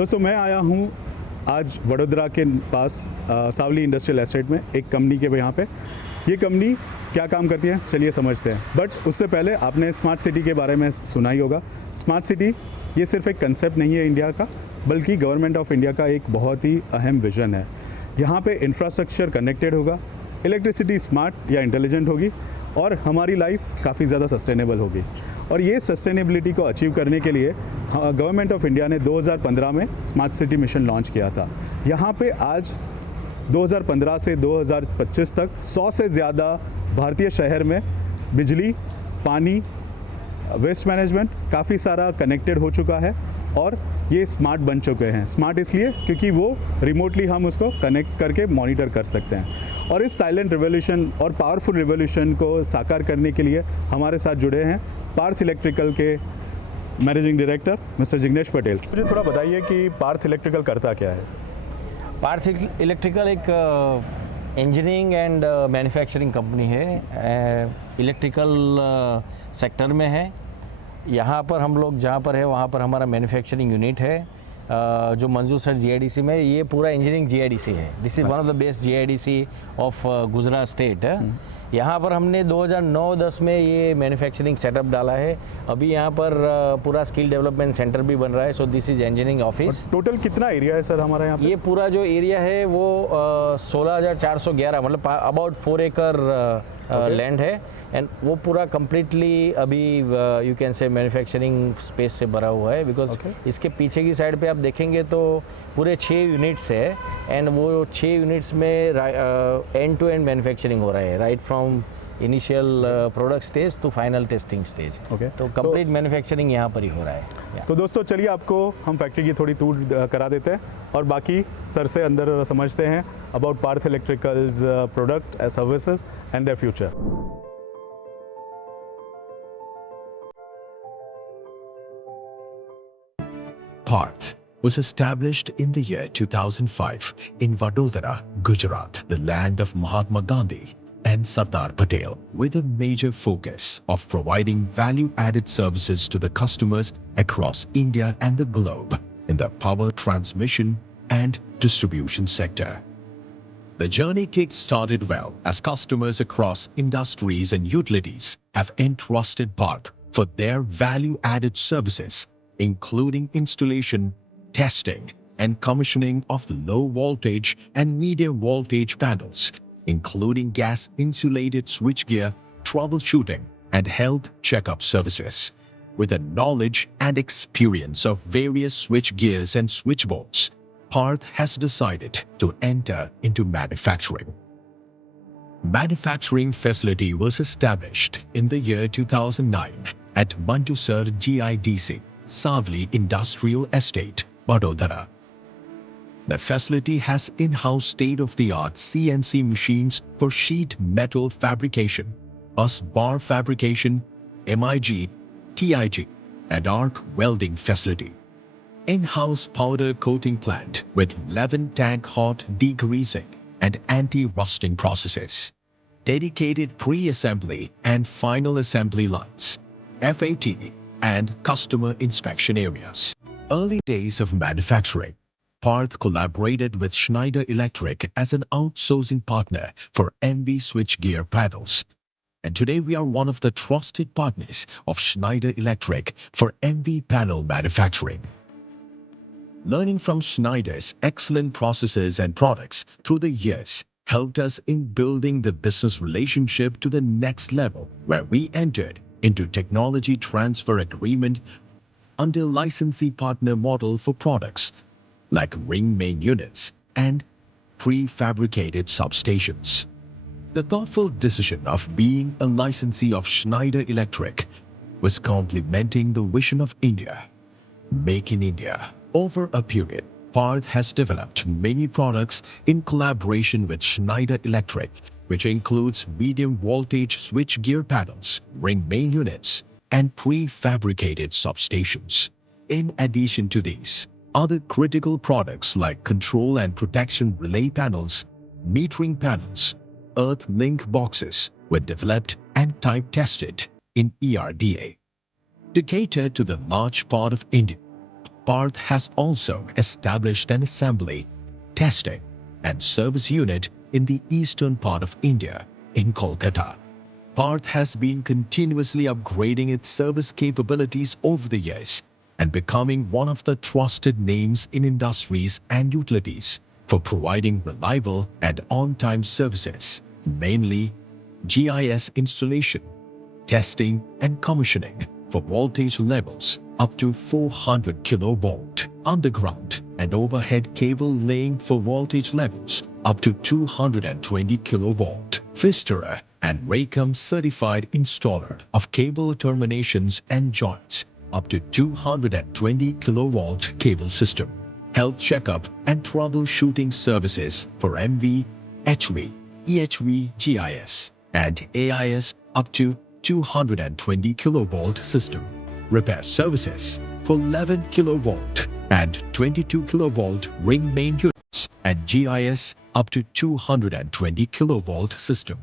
दोस्तों मैं आया हूँ आज वडोदरा के पास सावली इंडस्ट्रियल एस्टेट में एक कंपनी के यहाँ पे। ये कंपनी क्या काम करती है चलिए समझते हैं। बट उससे पहले आपने स्मार्ट सिटी के बारे में सुना ही होगा। स्मार्ट सिटी ये सिर्फ एक कंसेप्ट नहीं है इंडिया का, बल्कि गवर्नमेंट ऑफ इंडिया का एक बहुत ही अहम विजन है। यहाँ पे इंफ्रास्ट्रक्चर कनेक्टेड होगा, इलेक्ट्रिसिटी स्मार्ट या इंटेलिजेंट होगी और हमारी लाइफ काफ़ी ज़्यादा सस्टेनेबल होगी। और ये सस्टेनेबिलिटी को अचीव करने के लिए गवर्नमेंट ऑफ इंडिया ने 2015 में स्मार्ट सिटी मिशन लॉन्च किया था। यहाँ पे आज 2015 से 2025 तक 100 से ज़्यादा भारतीय शहर में बिजली, पानी, वेस्ट मैनेजमेंट काफ़ी सारा कनेक्टेड हो चुका है और ये स्मार्ट बन चुके हैं। स्मार्ट इसलिए क्योंकि वो रिमोटली हम उसको कनेक्ट करके मॉनिटर कर सकते हैं। और इस साइलेंट रिवोल्यूशन और पावरफुल रिवोल्यूशन को साकार करने के लिए हमारे साथ जुड़े हैं पार्थ इलेक्ट्रिकल के managing director mister Jignesh Patel. मुझे थोड़ा बताइए कि पार्थ इलेक्ट्रिकल करता क्या है। पार्थ इलेक्ट्रिकल एक इंजीनियरिंग एंड मैन्युफैक्चरिंग कंपनी है, इलेक्ट्रिकल सेक्टर में है। यहाँ पर हम लोग जहाँ पर है वहाँ पर हमारा मैन्युफैक्चरिंग यूनिट है जो मंजूर सर जीआईडीसी में। ये पूरा इंजीनियरिंग जीआईडीसी है। This is one of the best GIDC of Gujarat state. यहाँ पर हमने 2009-10 में ये मैन्युफैक्चरिंग सेटअप डाला है। अभी यहाँ पर पूरा स्किल डेवलपमेंट सेंटर भी बन रहा है। So this is engineering office. Total कितना एरिया है सर हमारा यहाँ पे? ये पूरा जो एरिया है वो 16,411 मतलब अबाउट 4 एकड़ लैंड है। एंड वो पूरा कम्प्लीटली अभी यू कैन से मैन्युफैक्चरिंग स्पेस से भरा हुआ है। बिकॉज इसके पीछे की साइड पे आप देखेंगे तो पूरे 6 यूनिट्स है एंड वो 6 यूनिट्स में एंड टू एंड मैन्युफैक्चरिंग हो रहा है, right from initial product stage to final testing stage. तो कंप्लीट मैन्युफैक्चरिंग यहाँ पर ही हो रहा है। तो दोस्तों चलिए आपको हम फैक्ट्री की थोड़ी टूर करा देते हैं और बाकी सर से अंदर समझते हैं about Parth electricals product services and their future. Parth was established in the year 2005 in Vadodara, Gujarat, the land of Mahatma Gandhi and Sardar Patel, with a major focus of providing value-added services to the customers across India and the globe in the power transmission and distribution sector. The journey kick-started well as customers across industries and utilities have entrusted Parth for their value-added services, including installation, testing, and commissioning of low voltage and medium voltage panels, including gas insulated switchgear, troubleshooting, and health checkup services. With the knowledge and experience of various switchgears and switchboards, Parth has decided to enter into manufacturing. Manufacturing facility was established in the year 2009 at Mandusar GIDC, Savli Industrial Estate, Vadodara. The facility has in-house state-of-the-art CNC machines for sheet metal fabrication, bar fabrication, MIG, TIG, and arc welding facility. In-house powder coating plant with 11-tank hot degreasing and anti-rusting processes. Dedicated pre-assembly and final assembly lines, FAT, and customer inspection areas. Early days of manufacturing, Parth collaborated with Schneider Electric as an outsourcing partner for MV switchgear panels. And today we are one of the trusted partners of Schneider Electric for MV panel manufacturing. Learning from Schneider's excellent processes and products through the years helped us in building the business relationship to the next level, where we entered into technology transfer agreement under licensee partner model for products like ring main units and prefabricated substations. The thoughtful decision of being a licensee of Schneider Electric was complementing the vision of India, Make in India. Over a period, Parth has developed many products in collaboration with Schneider Electric, which includes medium voltage switchgear panels, ring main units, and prefabricated substations. In addition to these, other critical products like control and protection relay panels, metering panels, earth link boxes were developed and type tested in ERDA. To cater to the large part of India, Parth has also established an assembly, testing, and service unit in the eastern part of India, in Kolkata. Parth has been continuously upgrading its service capabilities over the years and becoming one of the trusted names in industries and utilities for providing reliable and on-time services, mainly GIS installation, testing and commissioning for voltage levels up to 400 kilovolt underground and overhead cable laying for voltage levels up to 220 kilovolt. Vistara and Raycom certified installer of cable terminations and joints up to 220 kilovolt cable system. Health checkup and troubleshooting services for MV, HV, EHV, GIS and AIS up to 220 kilovolt system. Repair services for 11 kilovolt and 22 kilovolt ring main units and GIS up to 220 kilovolt system.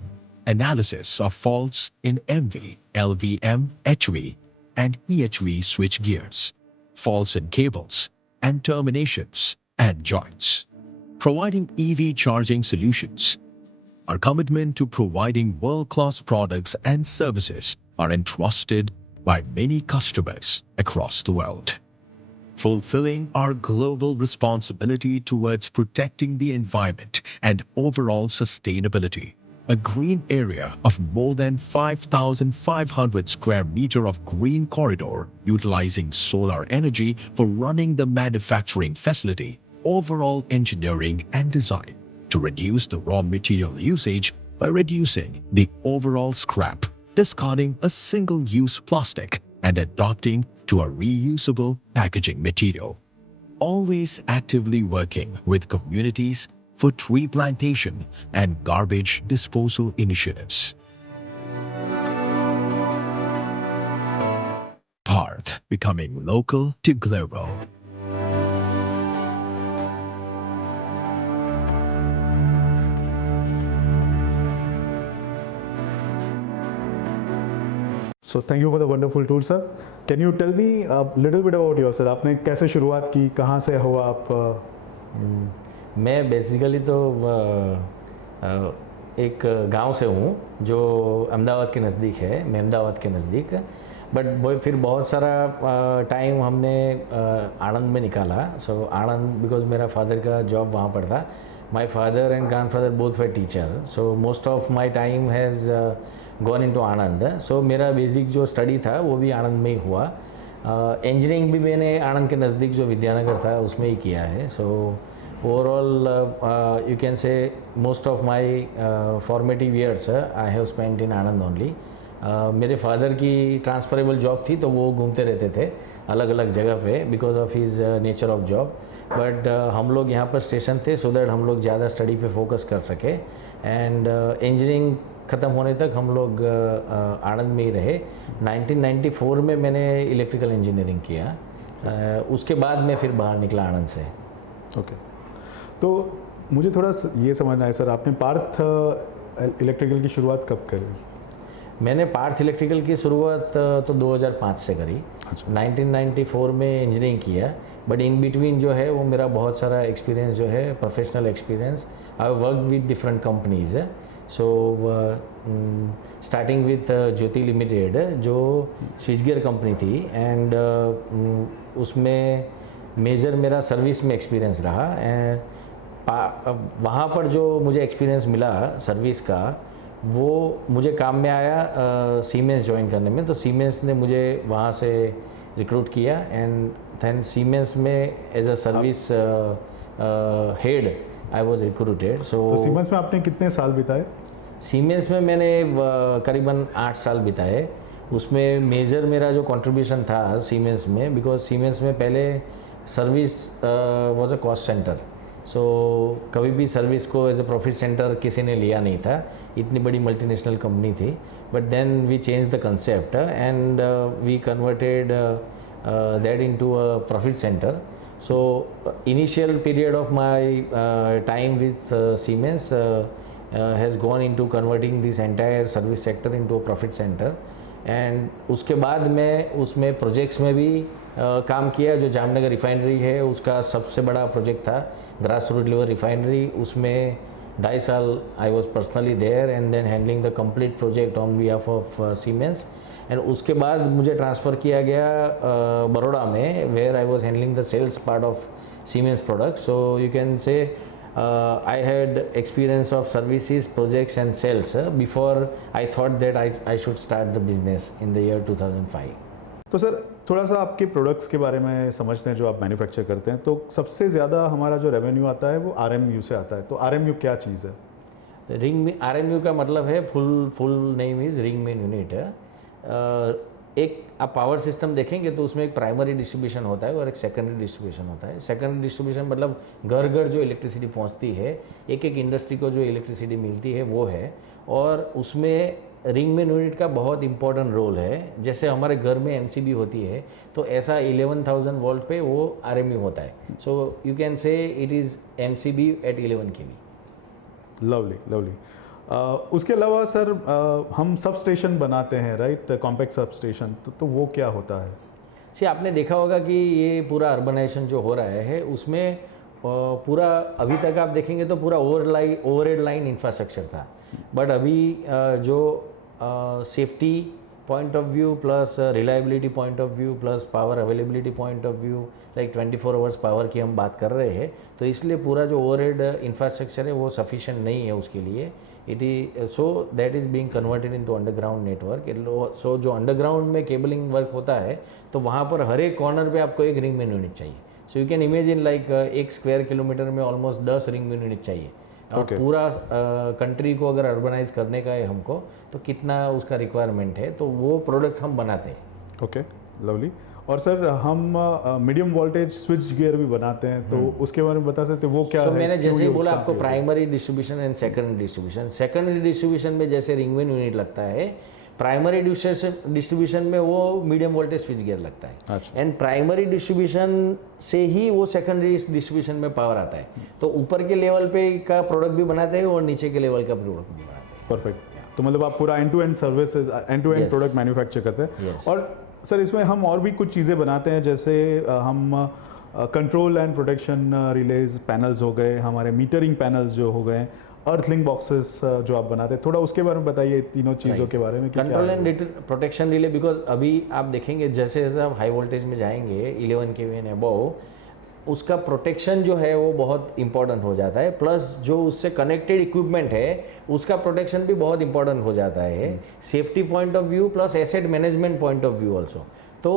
Analysis of faults in MV, LVM, HV and EHV switch gears, faults in cables and terminations and joints. Providing EV charging solutions. Our commitment to providing world-class products and services are entrusted by many customers across the world. Fulfilling our global responsibility towards protecting the environment and overall sustainability. A green area of more than 5,500 square meters of green corridor utilizing solar energy for running the manufacturing facility, overall engineering and design to reduce the raw material usage by reducing the overall scrap, discarding a single-use plastic and adopting to a reusable packaging material. Always actively working with communities for tree plantation and garbage disposal initiatives. Parth becoming local to global. So thank you for the wonderful tour, sir. Can you tell me a little bit about yourself? आपने कैसे शुरुआत की, कहाँ से हो आप? मैं basically तो एक गांव से हूँ जो अहमदाबाद के नज़दीक है, मेहमदाबाद के नज़दीक। बट फिर बहुत सारा टाइम हमने आणंद में निकाला। सो आणंद बिकॉज मेरा फादर का जॉब वहाँ पर था। My father and grandfather both were teacher, so most of my time has gone into Anand. So मेरा बेसिक जो स्टडी था वो भी आणंद में ही हुआ। इंजीनियरिंग भी मैंने आणंद के नज़दीक जो विद्यानगर था उसमें ही किया है। सो ओवरऑल यू कैन से most of my formative years I have spent in Anand only. मेरे फादर की ट्रांसफरेबल जॉब थी तो वो घूमते रहते थे अलग अलग जगह पे because of his nature of job. But हम लोग यहाँ पर स्टेशन थे सो दैट हम लोग ज़्यादा स्टडी पे फोकस कर सके। एंड इंजीनियरिंग ख़त्म होने तक हम लोग आणंद में ही रहे। 1994 में मैंने इलेक्ट्रिकल इंजीनियरिंग किया। उसके बाद मैं फिर बाहर निकला आणंद से। ओके, तो मुझे थोड़ा ये समझना है सर, आपने पार्थ इलेक्ट्रिकल की शुरुआत कब करी? मैंने पार्थ इलेक्ट्रिकल की शुरुआत तो 2005 से करी। 1994 में इंजीनियरिंग किया, बट इन बिटवीन जो है वो मेरा बहुत सारा एक्सपीरियंस जो है professional experience. I work with different companies. So starting with Jyoti limited जो स्विच गियर कंपनी थी एंड उसमें मेजर मेरा सर्विस में एक्सपीरियंस रहा। एंड वहाँ पर जो मुझे एक्सपीरियंस मिला सर्विस का वो मुझे काम में आया सीमेंस ज्वाइन करने में। तो सीमेंस ने मुझे वहाँ से रिक्रूट किया एंड देन सीमेंस में as a service head I was recruited. So Siemens में आपने कितने साल बिताए? सीमेंस में मैंने करीबन 8 साल बिताए। उसमें मेजर मेरा जो कंट्रीब्यूशन था सीमेंस में, बिकॉज सीमेंस में पहले service was a cost centre. So कभी भी सर्विस को एज अ प्रॉफिट सेंटर किसी ने लिया नहीं था, इतनी बड़ी मल्टीनेशनल कंपनी थी। But then we change the concept and we converted that into a profit centre. So initial period of my time with Siemens has gone into converting this entire service sector into a profit center। And उसके बाद मैं उसमें projects में भी काम किया। जो Jamnagar refinery है उसका सबसे बड़ा प्रोजेक्ट था, ग्रास रूट लेवल रिफाइनरी, उसमें 2.5 साल I was personally there and then handling the complete project on behalf of Siemens. And उसके बाद मुझे ट्रांसफ़र किया गया बड़ौदा में, where I was handling the sales part of Siemens product. So you can say I had experience of services, projects and sales before I thought that I should start the business in the year 2005. तो sir थोड़ा सा आपके products के बारे में समझते हैं जो आप मैन्युफैक्चर करते हैं। तो सबसे ज़्यादा हमारा जो रेवेन्यू आता है वो RMU से आता है। तो RMU क्या चीज़ है? रिंग में RMU का मतलब है full name is ring main unit. एक आप पावर सिस्टम देखेंगे तो उसमें एक प्राइमरी डिस्ट्रीब्यूशन होता है और एक सेकेंडरी डिस्ट्रीब्यूशन होता है। सेकेंडरी डिस्ट्रीब्यूशन मतलब घर घर जो इलेक्ट्रिसिटी पहुंचती है, एक एक इंडस्ट्री को जो इलेक्ट्रिसिटी मिलती है वो है, और उसमें रिंग मेन यूनिट का बहुत इंपॉर्टेंट रोल है। जैसे हमारे घर में MCB होती है तो ऐसा 11,000 वोल्ट पे वो RMU होता है। So you can say it is MCB at 11 kV। Lovely lovely. उसके अलावा सर हम सब स्टेशन बनाते हैं, राइट, कॉम्पैक्ट सब स्टेशन। तो वो क्या होता है? आपने देखा होगा कि ये पूरा अर्बनाइजेशन जो हो रहा है उसमें पूरा अभी तक आप देखेंगे तो पूरा ओवरहेड लाइन इंफ्रास्ट्रक्चर था, बट अभी जो safety point of view plus reliability point of view plus power availability point of view, like 24 hours power की हम बात कर रहे हैं, तो इसलिए पूरा जो ओवरहेड इंफ्रास्ट्रक्चर है वो सफिशिएंट नहीं है उसके लिए। It is so that is being converted into underground network. So जो अंडरग्राउंड में केबलिंग वर्क होता है तो वहाँ पर हर एक कॉर्नर पे आपको एक रिंग मेन यूनिट चाहिए। सो you can imagine like 1 square kilometre में ऑलमोस्ट 10 रिंग मेन यूनिट चाहिए। और पूरा कंट्री को अगर अर्बनाइज करने का है हमको तो कितना उसका रिक्वायरमेंट है, तो वो प्रोडक्ट हम बनाते हैं। Okay, lovely. और सर हम मीडियम वोल्टेज स्विच गियर भी बनाते हैं, तो उसके बारे में बता सकते हैं वो क्या है? मैंने जैसे ही बोला आपको primary distribution and secondary distribution. Secondary distribution में जैसे रिंग मेन यूनिट लगता है, प्राइमरी डिस्ट्रीब्यूशन में वो मीडियम वोल्टेज स्विच गियर लगता है। एंड प्राइमरी डिस्ट्रीब्यूशन से ही वो सेकेंडरी डिस्ट्रीब्यूशन में पावर आता है। तो ऊपर के लेवल पे का प्रोडक्ट भी बनाते हैं और नीचे के लेवल का प्रोडक्ट भी बनाते हैं। परफेक्ट। तो मतलब आप पूरा end to end services, end to end product manufacture करते हैं। और सर इसमें हम और भी कुछ चीज़ें बनाते हैं, जैसे हम control and protection release panels हो गए, हमारे मीटरिंग पैनल्स जो हो गए, अर्थलिंग बॉक्सेस जो आप बनाते हैं, थोड़ा उसके बारे में बताइए, तीनों चीज़ों के बारे में। Control and protection relay, because अभी आप देखेंगे जैसे जैसे आप हाई वोल्टेज में जाएंगे 11 kV एंड अबव, उसका प्रोटेक्शन जो है वो बहुत इंपॉर्टेंट हो जाता है, प्लस जो उससे कनेक्टेड इक्विपमेंट है उसका प्रोटेक्शन भी बहुत इंपॉर्टेंट हो जाता है, safety point of view plus asset management point of view also. तो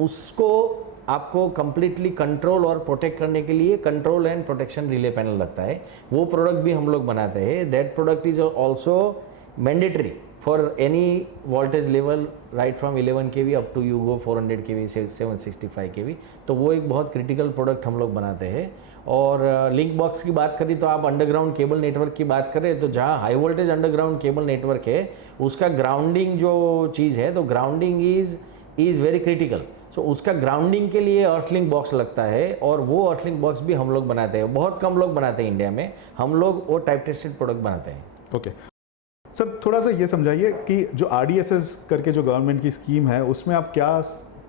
उसको आपको कंप्लीटली कंट्रोल और प्रोटेक्ट करने के लिए control and protection relay panel लगता है, वो प्रोडक्ट भी हम लोग बनाते हैं। That product is also mandatory for any voltage level, right from 11 kV up to you go 400 kV से 765 kV। तो वो एक बहुत क्रिटिकल प्रोडक्ट हम लोग बनाते हैं। और लिंक बॉक्स की बात करें तो आप अंडरग्राउंड केबल नेटवर्क की बात करें तो जहाँ high voltage underground cable network है उसका ग्राउंडिंग जो चीज़ है, तो ग्राउंडिंग इज़ वेरी क्रिटिकल। सो उसका ग्राउंडिंग के लिए अर्थलिंक बॉक्स लगता है, और वो अर्थलिंक बॉक्स भी हम लोग बनाते हैं। बहुत कम लोग बनाते हैं इंडिया में, हम लोग वो टाइप टेस्टेड प्रोडक्ट बनाते हैं। ओके सर, थोड़ा सा ये समझाइए कि जो RDSS करके जो गवर्नमेंट की स्कीम है उसमें आप क्या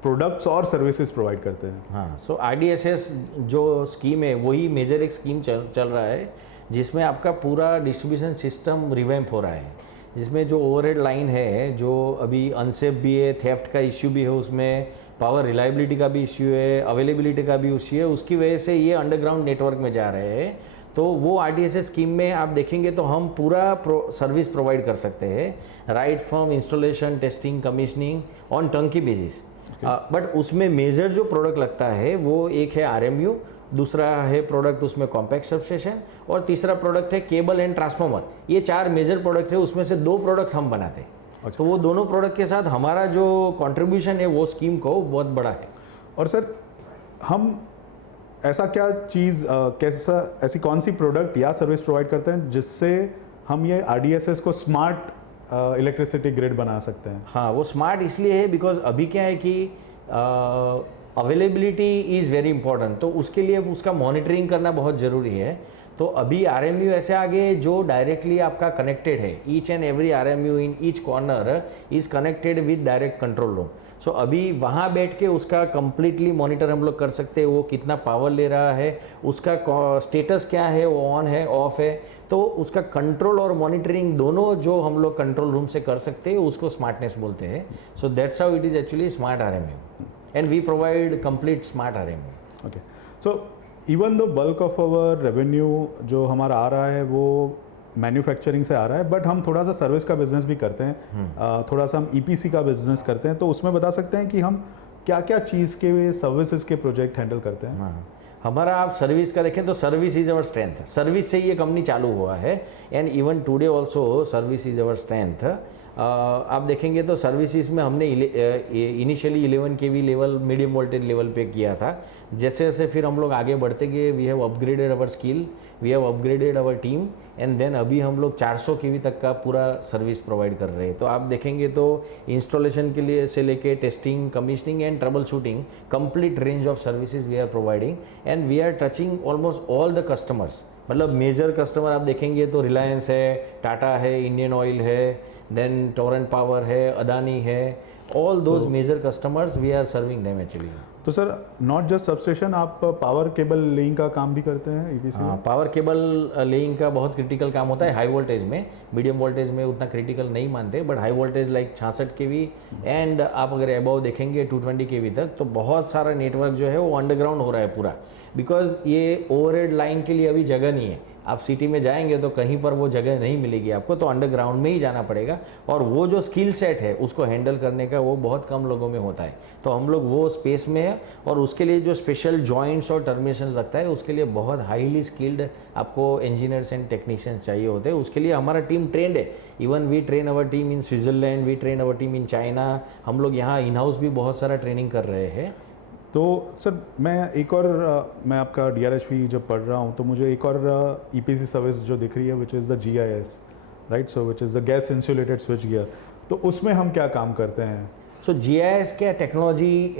प्रोडक्ट्स और सर्विसेज प्रोवाइड करते हैं? हाँ, सो RDSS जो स्कीम है वही मेजर एक स्कीम चल रहा है जिसमें आपका पूरा डिस्ट्रीब्यूशन सिस्टम रिवैम्प हो रहा है, जिसमें जो ओवरहेड लाइन है जो अभी अनसेफ भी है, थेफ्ट का इश्यू भी है, उसमें पावर रिलायबिलिटी का भी इश्यू है, अवेलेबिलिटी का भी इश्यू है, उसकी वजह से ये अंडरग्राउंड नेटवर्क में जा रहे हैं। तो वो RDSS स्कीम में आप देखेंगे तो हम पूरा सर्विस प्रोवाइड कर सकते हैं, right from installation, testing, commissioning on turnkey basis. But उसमें मेजर जो प्रोडक्ट लगता है वो एक है RMU, दूसरा है प्रोडक्ट उसमें कॉम्पैक्ट सबस्टेशन, और तीसरा प्रोडक्ट है केबल एंड ट्रांसफार्मर। ये 4 मेजर प्रोडक्ट है, उसमें से 2 प्रोडक्ट हम बनाते हैं। तो वो दोनों प्रोडक्ट के साथ हमारा जो कंट्रीब्यूशन है वो स्कीम को बहुत बड़ा है। और सर हम ऐसा क्या चीज़ ऐसी कौन सी प्रोडक्ट या सर्विस प्रोवाइड करते हैं जिससे हम ये RDSS को स्मार्ट इलेक्ट्रिसिटी ग्रिड बना सकते हैं? हाँ, वो स्मार्ट इसलिए है बिकॉज अभी क्या है कि अवेलेबिलिटी इज़ वेरी इंपॉर्टेंट, तो उसके लिए उसका मॉनिटरिंग करना बहुत ज़रूरी है। तो अभी RMU ऐसे आगे जो डायरेक्टली आपका कनेक्टेड है, each and every RMU in each corner is connected with direct control room. So अभी वहाँ बैठ के उसका कंप्लीटली मॉनिटर हम लोग कर सकते हैं, वो कितना पावर ले रहा है, उसका स्टेटस क्या है, वो ऑन है ऑफ है, तो उसका कंट्रोल और मॉनिटरिंग दोनों जो हम लोग कंट्रोल रूम से कर सकते हैं उसको स्मार्टनेस बोलते हैं. So that's how it is actually smart RMA and we provide complete smart RMA. Okay, so even the bulk of our revenue जो हमारा आ रहा है वो मैन्युफैक्चरिंग से आ रहा है, बट हम थोड़ा सा सर्विस का बिजनेस भी करते हैं, थोड़ा सा हम EPC का बिजनेस करते हैं, तो उसमें बता सकते हैं कि हम क्या क्या चीज़ के सर्विसेज के प्रोजेक्ट हैंडल करते हैं. हाँ, हमारा आप सर्विस का देखें तो service is our strength. Service से ये कंपनी चालू हुआ है and even today also service is our strength. आप देखेंगे तो सर्विसेज में हमने initially 11 kV level medium voltage level पे किया था. जैसे जैसे फिर हम लोग आगे बढ़ते गए, we have upgraded our skill, we have upgraded our team and then अभी हम लोग 400 kV तक का पूरा सर्विस प्रोवाइड कर रहे हैं. तो आप देखेंगे तो इंस्टॉलेशन के लिए से लेके testing, commissioning and troubleshooting, complete range of services we are providing and we are touching almost all the customers. मतलब मेजर कस्टमर आप देखेंगे तो रिलायंस है, टाटा है, इंडियन ऑयल है, देन टोरेंट पावर है, अदानी है, all those major customers we are serving them actually. तो सर नॉट जस्ट सबस्टेशन, आप पावर केबल लेइंग का काम भी करते हैं EPC? हाँ, पावर केबल लेइंग का बहुत क्रिटिकल काम होता है हाई वोल्टेज में. मीडियम वोल्टेज में उतना क्रिटिकल नहीं मानते, but high voltage like 66 kV and आप अगर अबव देखेंगे 220 kV तक, तो बहुत सारा नेटवर्क जो है वो अंडरग्राउंड हो रहा है पूरा. बिकॉज ये ओवरहेड लाइन के लिए अभी जगह नहीं है. आप सिटी में जाएंगे तो कहीं पर वो जगह नहीं मिलेगी आपको, तो अंडरग्राउंड में ही जाना पड़ेगा. और वो जो स्किल सेट है उसको हैंडल करने का वो बहुत कम लोगों में होता है. तो हम लोग वो स्पेस में है और उसके लिए जो स्पेशल जॉइंट्स और टर्मिनेशन लगता है उसके लिए बहुत हाईली स्किल्ड आपको इंजीनियर्स एंड टेक्नीशियंस चाहिए होते हैं. उसके लिए हमारा टीम ट्रेंड है. Even we train our team in Switzerland, we train our team in China. हम लोग यहाँ इन हाउस भी बहुत सारा ट्रेनिंग कर रहे हैं. तो सर मैं एक और मैं आपका DRHP जब पढ़ रहा हूँ तो मुझे एक और EPC सर्विस जो दिख रही है which is the GIS, right? So which is the gas insulated switch gear. तो उसमें हम क्या काम करते हैं? सो GIS क्या टेक्नोलॉजी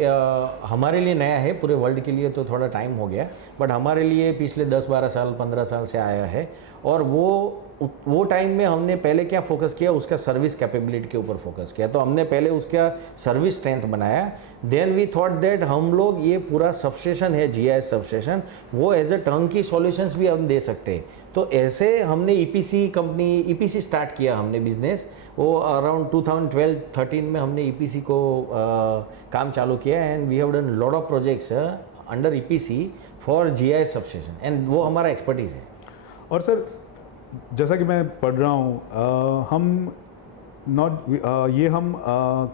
हमारे लिए नया है, पूरे वर्ल्ड के लिए तो थोड़ा टाइम हो गया, बट हमारे लिए पिछले 10-12 साल 15 साल से आया है. और वो टाइम में हमने पहले क्या फोकस किया, उसका सर्विस कैपेबिलिटी के ऊपर फोकस किया. तो हमने पहले उसका सर्विस स्ट्रेंथ बनाया. देन वी थॉट दैट हम लोग ये पूरा सबस्टेशन है GIS सबस्टेशन, वो एज अ टर्नकी सॉल्यूशंस भी हम दे सकते हैं. तो ऐसे हमने EPC स्टार्ट किया हमने बिजनेस. वो अराउंड 2012-13 में हमने EPC को काम चालू किया and we have done lot of projects under EPC for GIS substation and वो हमारा एक्सपर्टीज़ है. और सर जैसा कि मैं पढ़ रहा हूँ हम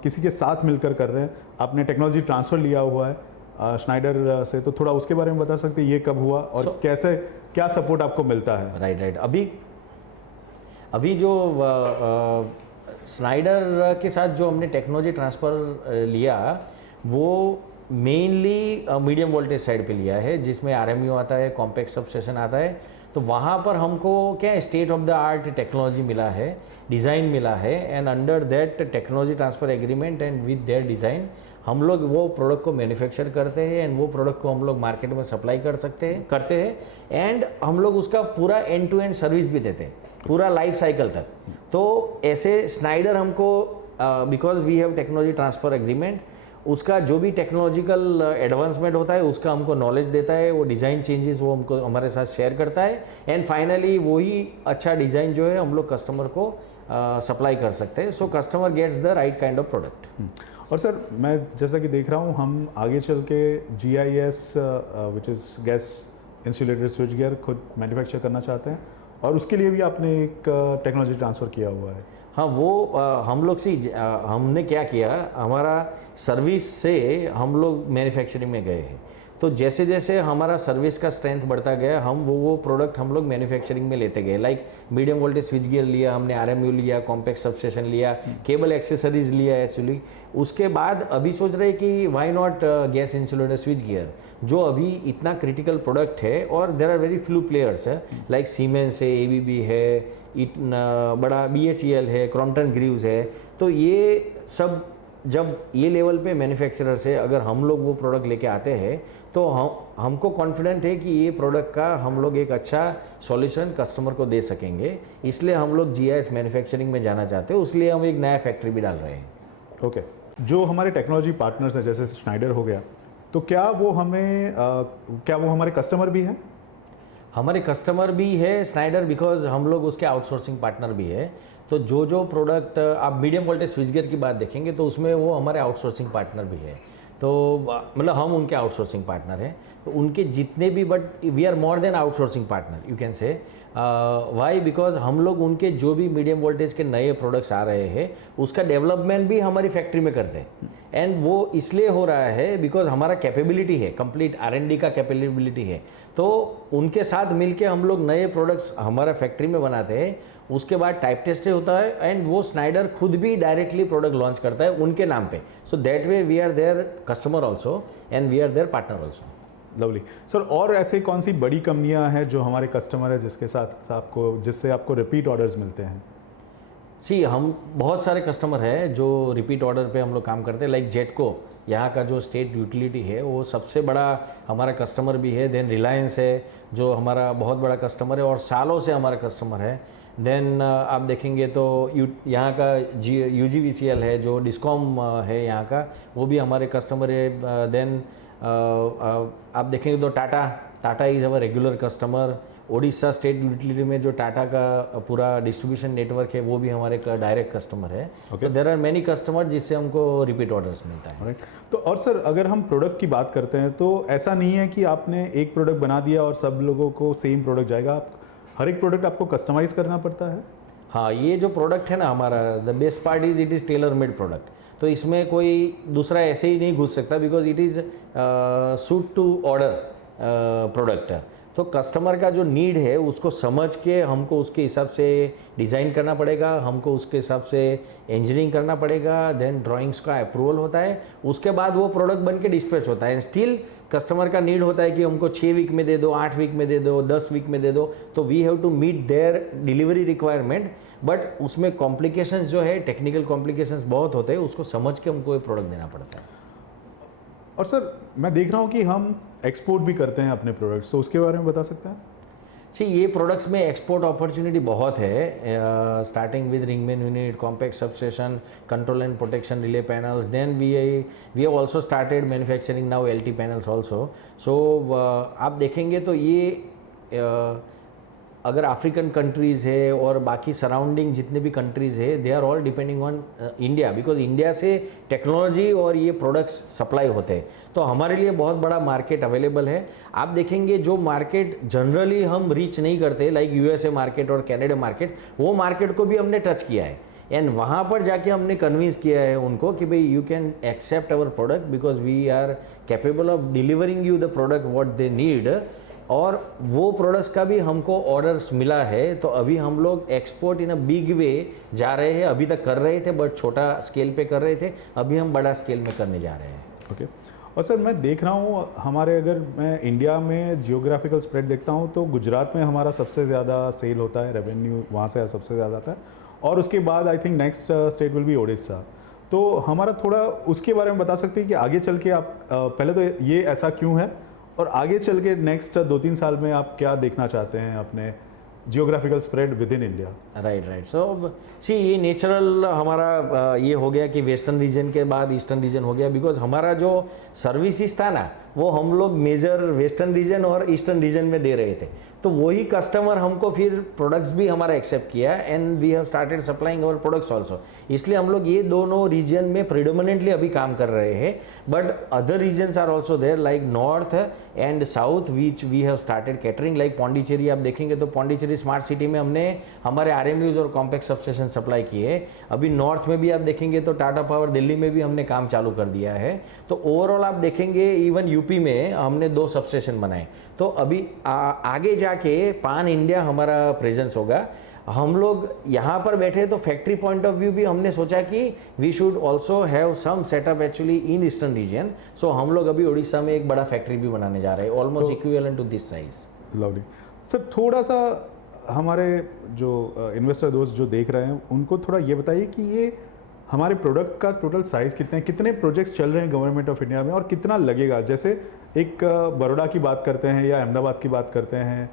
किसी के साथ मिलकर कर रहे हैं. आपने टेक्नोलॉजी ट्रांसफ़र लिया हुआ है श्नाइडर से, तो थोड़ा उसके बारे में बता सकते हैं ये कब हुआ और कैसे क्या सपोर्ट आपको मिलता है? राइट. अभी जो स्नाइडर के साथ जो हमने टेक्नोलॉजी ट्रांसफ़र लिया वो मेनली मीडियम वोल्टेज साइड पे लिया है, जिसमें RMU आता है, कॉम्पैक्ट सबस्टेशन आता है. तो वहाँ पर हमको क्या state of the art technology मिला है, डिज़ाइन मिला है and under that technology transfer agreement and with their design हम लोग वो प्रोडक्ट को मैन्युफैक्चर करते हैं एंड वो प्रोडक्ट को हम लोग मार्केट में सप्लाई करते हैं एंड हम लोग उसका पूरा एंड टू एंड सर्विस भी देते हैं पूरा लाइफ साइकिल तक. तो ऐसे स्नाइडर हमको because we have technology transfer agreement, उसका जो भी टेक्नोलॉजिकल एडवांसमेंट होता है उसका हमको नॉलेज देता है, वो डिज़ाइन चेंजेस वो हमको हमारे साथ शेयर करता है एंड फाइनली वही अच्छा डिज़ाइन जो है हम लोग कस्टमर को सप्लाई कर सकते हैं. So customer gets the right kind of product. और सर मैं जैसा कि देख रहा हूँ हम आगे चल के GIS which is gas insulated switch gear खुद मैन्युफैक्चर करना चाहते हैं और उसके लिए भी आपने एक टेक्नोलॉजी ट्रांसफ़र किया हुआ है. हाँ, वो हम लोग से हमने क्या किया, हमारा सर्विस से हम लोग मैन्युफैक्चरिंग में गए हैं. तो जैसे जैसे हमारा सर्विस का स्ट्रेंथ बढ़ता गया हम वो प्रोडक्ट हम लोग मैन्युफैक्चरिंग में लेते गए. Like medium voltage switchgear लिया हमने, RMU लिया, कॉम्पैक्ट सबस्टेशन लिया, केबल एक्सेसरीज लिया एक्चुअली. उसके बाद अभी सोच रहे कि why not gas insulated switchgear, जो अभी इतना क्रिटिकल प्रोडक्ट है और there are very few players है लाइक सीमेंस है, ABB है, इतना बड़ा BHEL है, क्रॉम्पटन ग्रीव्स है. तो ये सब जब ये लेवल पे मैन्युफैक्चरर से अगर हम लोग वो प्रोडक्ट लेके आते हैं तो हमको कॉन्फिडेंट है कि ये प्रोडक्ट का हम लोग एक अच्छा सॉल्यूशन कस्टमर को दे सकेंगे. इसलिए हम लोग GIS मैन्युफैक्चरिंग में जाना चाहते हैं, उसलिए हम एक नया फैक्ट्री भी डाल रहे हैं. ओके. जो हमारे टेक्नोलॉजी पार्टनर्स हैं जैसे स्नाइडर हो गया, तो क्या वो हमारे कस्टमर भी हैं? हमारे कस्टमर भी है स्नाइडर, बिकॉज हम लोग उसके आउटसोर्सिंग पार्टनर भी है। तो जो प्रोडक्ट आप मीडियम वोल्टेज स्विच गियर की बात देखेंगे तो उसमें वो हमारे आउटसोर्सिंग पार्टनर भी है। तो मतलब हम उनके आउटसोर्सिंग पार्टनर हैं। तो उनके जितने भी, but we are more than outsourcing partner you can say. Why? Because हम लोग उनके जो भी मीडियम वोल्टेज के नए प्रोडक्ट्स आ रहे हैं उसका डेवलपमेंट भी हमारी फैक्ट्री में करते हैं। एंड वो इसलिए हो रहा है बिकॉज हमारा कैपेबिलिटी है, कंप्लीट R&D का कैपेबिलिटी है। तो उनके साथ मिलके हम लोग नए प्रोडक्ट्स हमारा फैक्ट्री में बनाते हैं, उसके बाद टाइप टेस्ट होता है एंड वो स्नाइडर खुद भी डायरेक्टली प्रोडक्ट लॉन्च करता है उनके नाम पे। So that way we are their customer also and we are their partner also. Lovely sir. और ऐसे कौन सी बड़ी कंपनियां हैं जो हमारे कस्टमर है जिससे आपको रिपीट ऑर्डर्स मिलते हैं? हम बहुत सारे कस्टमर हैं जो रिपीट ऑर्डर पे हम लोग काम करते हैं, लाइक जेटको, यहाँ का जो स्टेट यूटिलिटी है वो सबसे बड़ा हमारा कस्टमर भी है। देन रिलायंस है जो हमारा बहुत बड़ा कस्टमर है और सालों से हमारा कस्टमर है। देन आप देखेंगे तो यहाँ का UGVCL है जो डिस्कॉम है यहाँ का, वो भी हमारे कस्टमर है। देन आप देखेंगे तो Tata is our regular customer. Odisha state utility में जो टाटा का पूरा डिस्ट्रीब्यूशन नेटवर्क है वो भी हमारे का डायरेक्ट कस्टमर है। तो देयर आर मेनी कस्टमर जिससे हमको रिपीट ऑर्डर्स मिलता है। तो और सर अगर हम प्रोडक्ट की बात करते हैं तो ऐसा नहीं है कि आपने एक प्रोडक्ट बना दिया और सब लोगों को सेम प्रोडक्ट जाएगा। हर एक प्रोडक्ट आपको कस्टमाइज करना पड़ता है। हाँ, ये जो प्रोडक्ट है ना हमारा, the best part is it is tailor made product. तो इसमें कोई दूसरा ऐसे ही नहीं घुस सकता because it is suit to order product. तो कस्टमर का जो नीड है उसको समझ के हमको उसके हिसाब से डिज़ाइन करना पड़ेगा, हमको उसके हिसाब से इंजीनियरिंग करना पड़ेगा। देन ड्राइंग्स का अप्रूवल होता है, उसके बाद वो प्रोडक्ट बन के डिस्पैच होता है। स्टिल कस्टमर का नीड होता है कि हमको 6 वीक में दे दो, 8 वीक में दे दो, 10 वीक में दे दो। तो we have to meet their delivery requirement. But उसमें कॉम्प्लिकेशंस जो है, टेक्निकल कॉम्प्लिकेशंस बहुत होते हैं, उसको समझ के हमको ये प्रोडक्ट देना पड़ता है। और सर मैं देख रहा हूँ कि हम एक्सपोर्ट भी करते हैं अपने प्रोडक्ट्स, तो उसके बारे में बता सकते हैं? ये प्रोडक्ट्स में एक्सपोर्ट अपॉर्चुनिटी बहुत है, starting with ring main unit, compact substation, control and protection relay panels. Then we have also started manufacturing now LT panels also. So आप देखेंगे तो ये अगर अफ्रीकन कंट्रीज़ है और बाकी सराउंडिंग जितने भी कंट्रीज़ है, they are all depending on India, because India से टेक्नोलॉजी और ये प्रोडक्ट्स सप्लाई होते हैं। तो हमारे लिए बहुत बड़ा मार्केट अवेलेबल है। आप देखेंगे जो मार्केट जनरली हम रीच नहीं करते, लाइक USA मार्केट और कैनेडा मार्केट, वो मार्केट को भी हमने टच किया है। एंड वहाँ पर जाके हमने कन्विंस किया है उनको कि भाई you can accept our product because we are capable of delivering you the product what they need. और वो प्रोडक्ट्स का भी हमको ऑर्डर्स मिला है। तो अभी हम लोग export in a big way जा रहे हैं। अभी तक कर रहे थे बट छोटा स्केल पे कर रहे थे, अभी हम बड़ा स्केल में करने जा रहे हैं। ओके। और सर मैं देख रहा हूँ हमारे, अगर मैं इंडिया में जियोग्राफिकल स्प्रेड देखता हूँ तो गुजरात में हमारा सबसे ज़्यादा सेल होता है, रेवेन्यू वहाँ से सबसे ज़्यादा आता है। और उसके बाद आई think next state will be Odisha. तो हमारा थोड़ा उसके बारे में बता सकते हैं कि आगे चल के आप पहले तो ये ऐसा क्यों है और आगे चल के नेक्स्ट 2-3 साल में आप क्या देखना चाहते हैं अपने geographical spread within India? Right. So ये नेचुरल हमारा ये हो गया कि वेस्टर्न रीजन के बाद ईस्टर्न रीजन हो गया, बिकॉज हमारा जो सर्विसेज था ना वो हम लोग मेजर वेस्टर्न रीजन और ईस्टर्न रीजन में दे रहे थे। तो वही कस्टमर हमको फिर प्रोडक्ट्स भी हमारा एक्सेप्ट किया and we have started supplying our products also. इसलिए हम लोग ये दोनों रीजन में प्रिडोमिनेंटली अभी काम कर रहे हैं। But other reasons are also there like north and south which we have started catering. Like Pondicherry आप देखेंगे तो पौंडीचेरी स्मार्ट सिटी में हमने हमारे RMUs और कॉम्पैक्ट सबस्टेशन सप्लाई किए। अभी नॉर्थ में भी आप देखेंगे तो टाटा पावर दिल्ली में भी हमने काम चालू कर दिया है। तो ओवरऑल आप देखेंगे इवन UP में हमने 2 सबस्टेशन बनाए। तो अभी आगे जाके पान इंडिया हमारा प्रेजेंस होगा। हम लोग यहाँ पर बैठे तो फैक्ट्री पॉइंट ऑफ व्यू भी हमने सोचा कि we should also have some setup actually in eastern region. So हम लोग अभी उड़ीसा में एक बड़ा फैक्ट्री भी बनाने जा रहे हैं, almost equivalent to this size. Lovely sir. थोड़ा सा हमारे जो इन्वेस्टर दोस्त जो देख रहे हैं उनको थोड़ा ये बताइए कि ये हमारे प्रोडक्ट का टोटल साइज़ कितने प्रोजेक्ट्स चल रहे हैं गवर्नमेंट ऑफ इंडिया में और कितना लगेगा? जैसे एक बड़ौदा की बात करते हैं या अहमदाबाद की बात करते हैं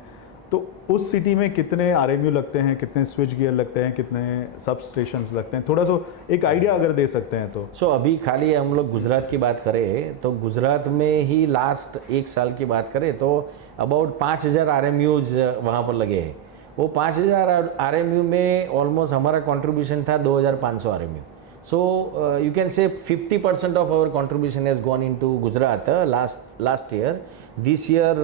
तो उस सिटी में कितने आरएमयू लगते हैं, कितने स्विच गियर लगते हैं, कितने सब स्टेशंस लगते हैं, थोड़ा सा एक आइडिया अगर दे सकते हैं तो। सो अभी खाली हम लोग गुजरात की बात करें तो गुजरात में ही लास्ट 1 साल की बात करें तो अबाउट 5000 RMUs वहाँ पर लगे हैं। वो 5000 RMU में ऑलमोस्ट हमारा कंट्रीब्यूशन था 2500 RMU। So you can say 50% of our contribution has gone into Gujarat last year. This year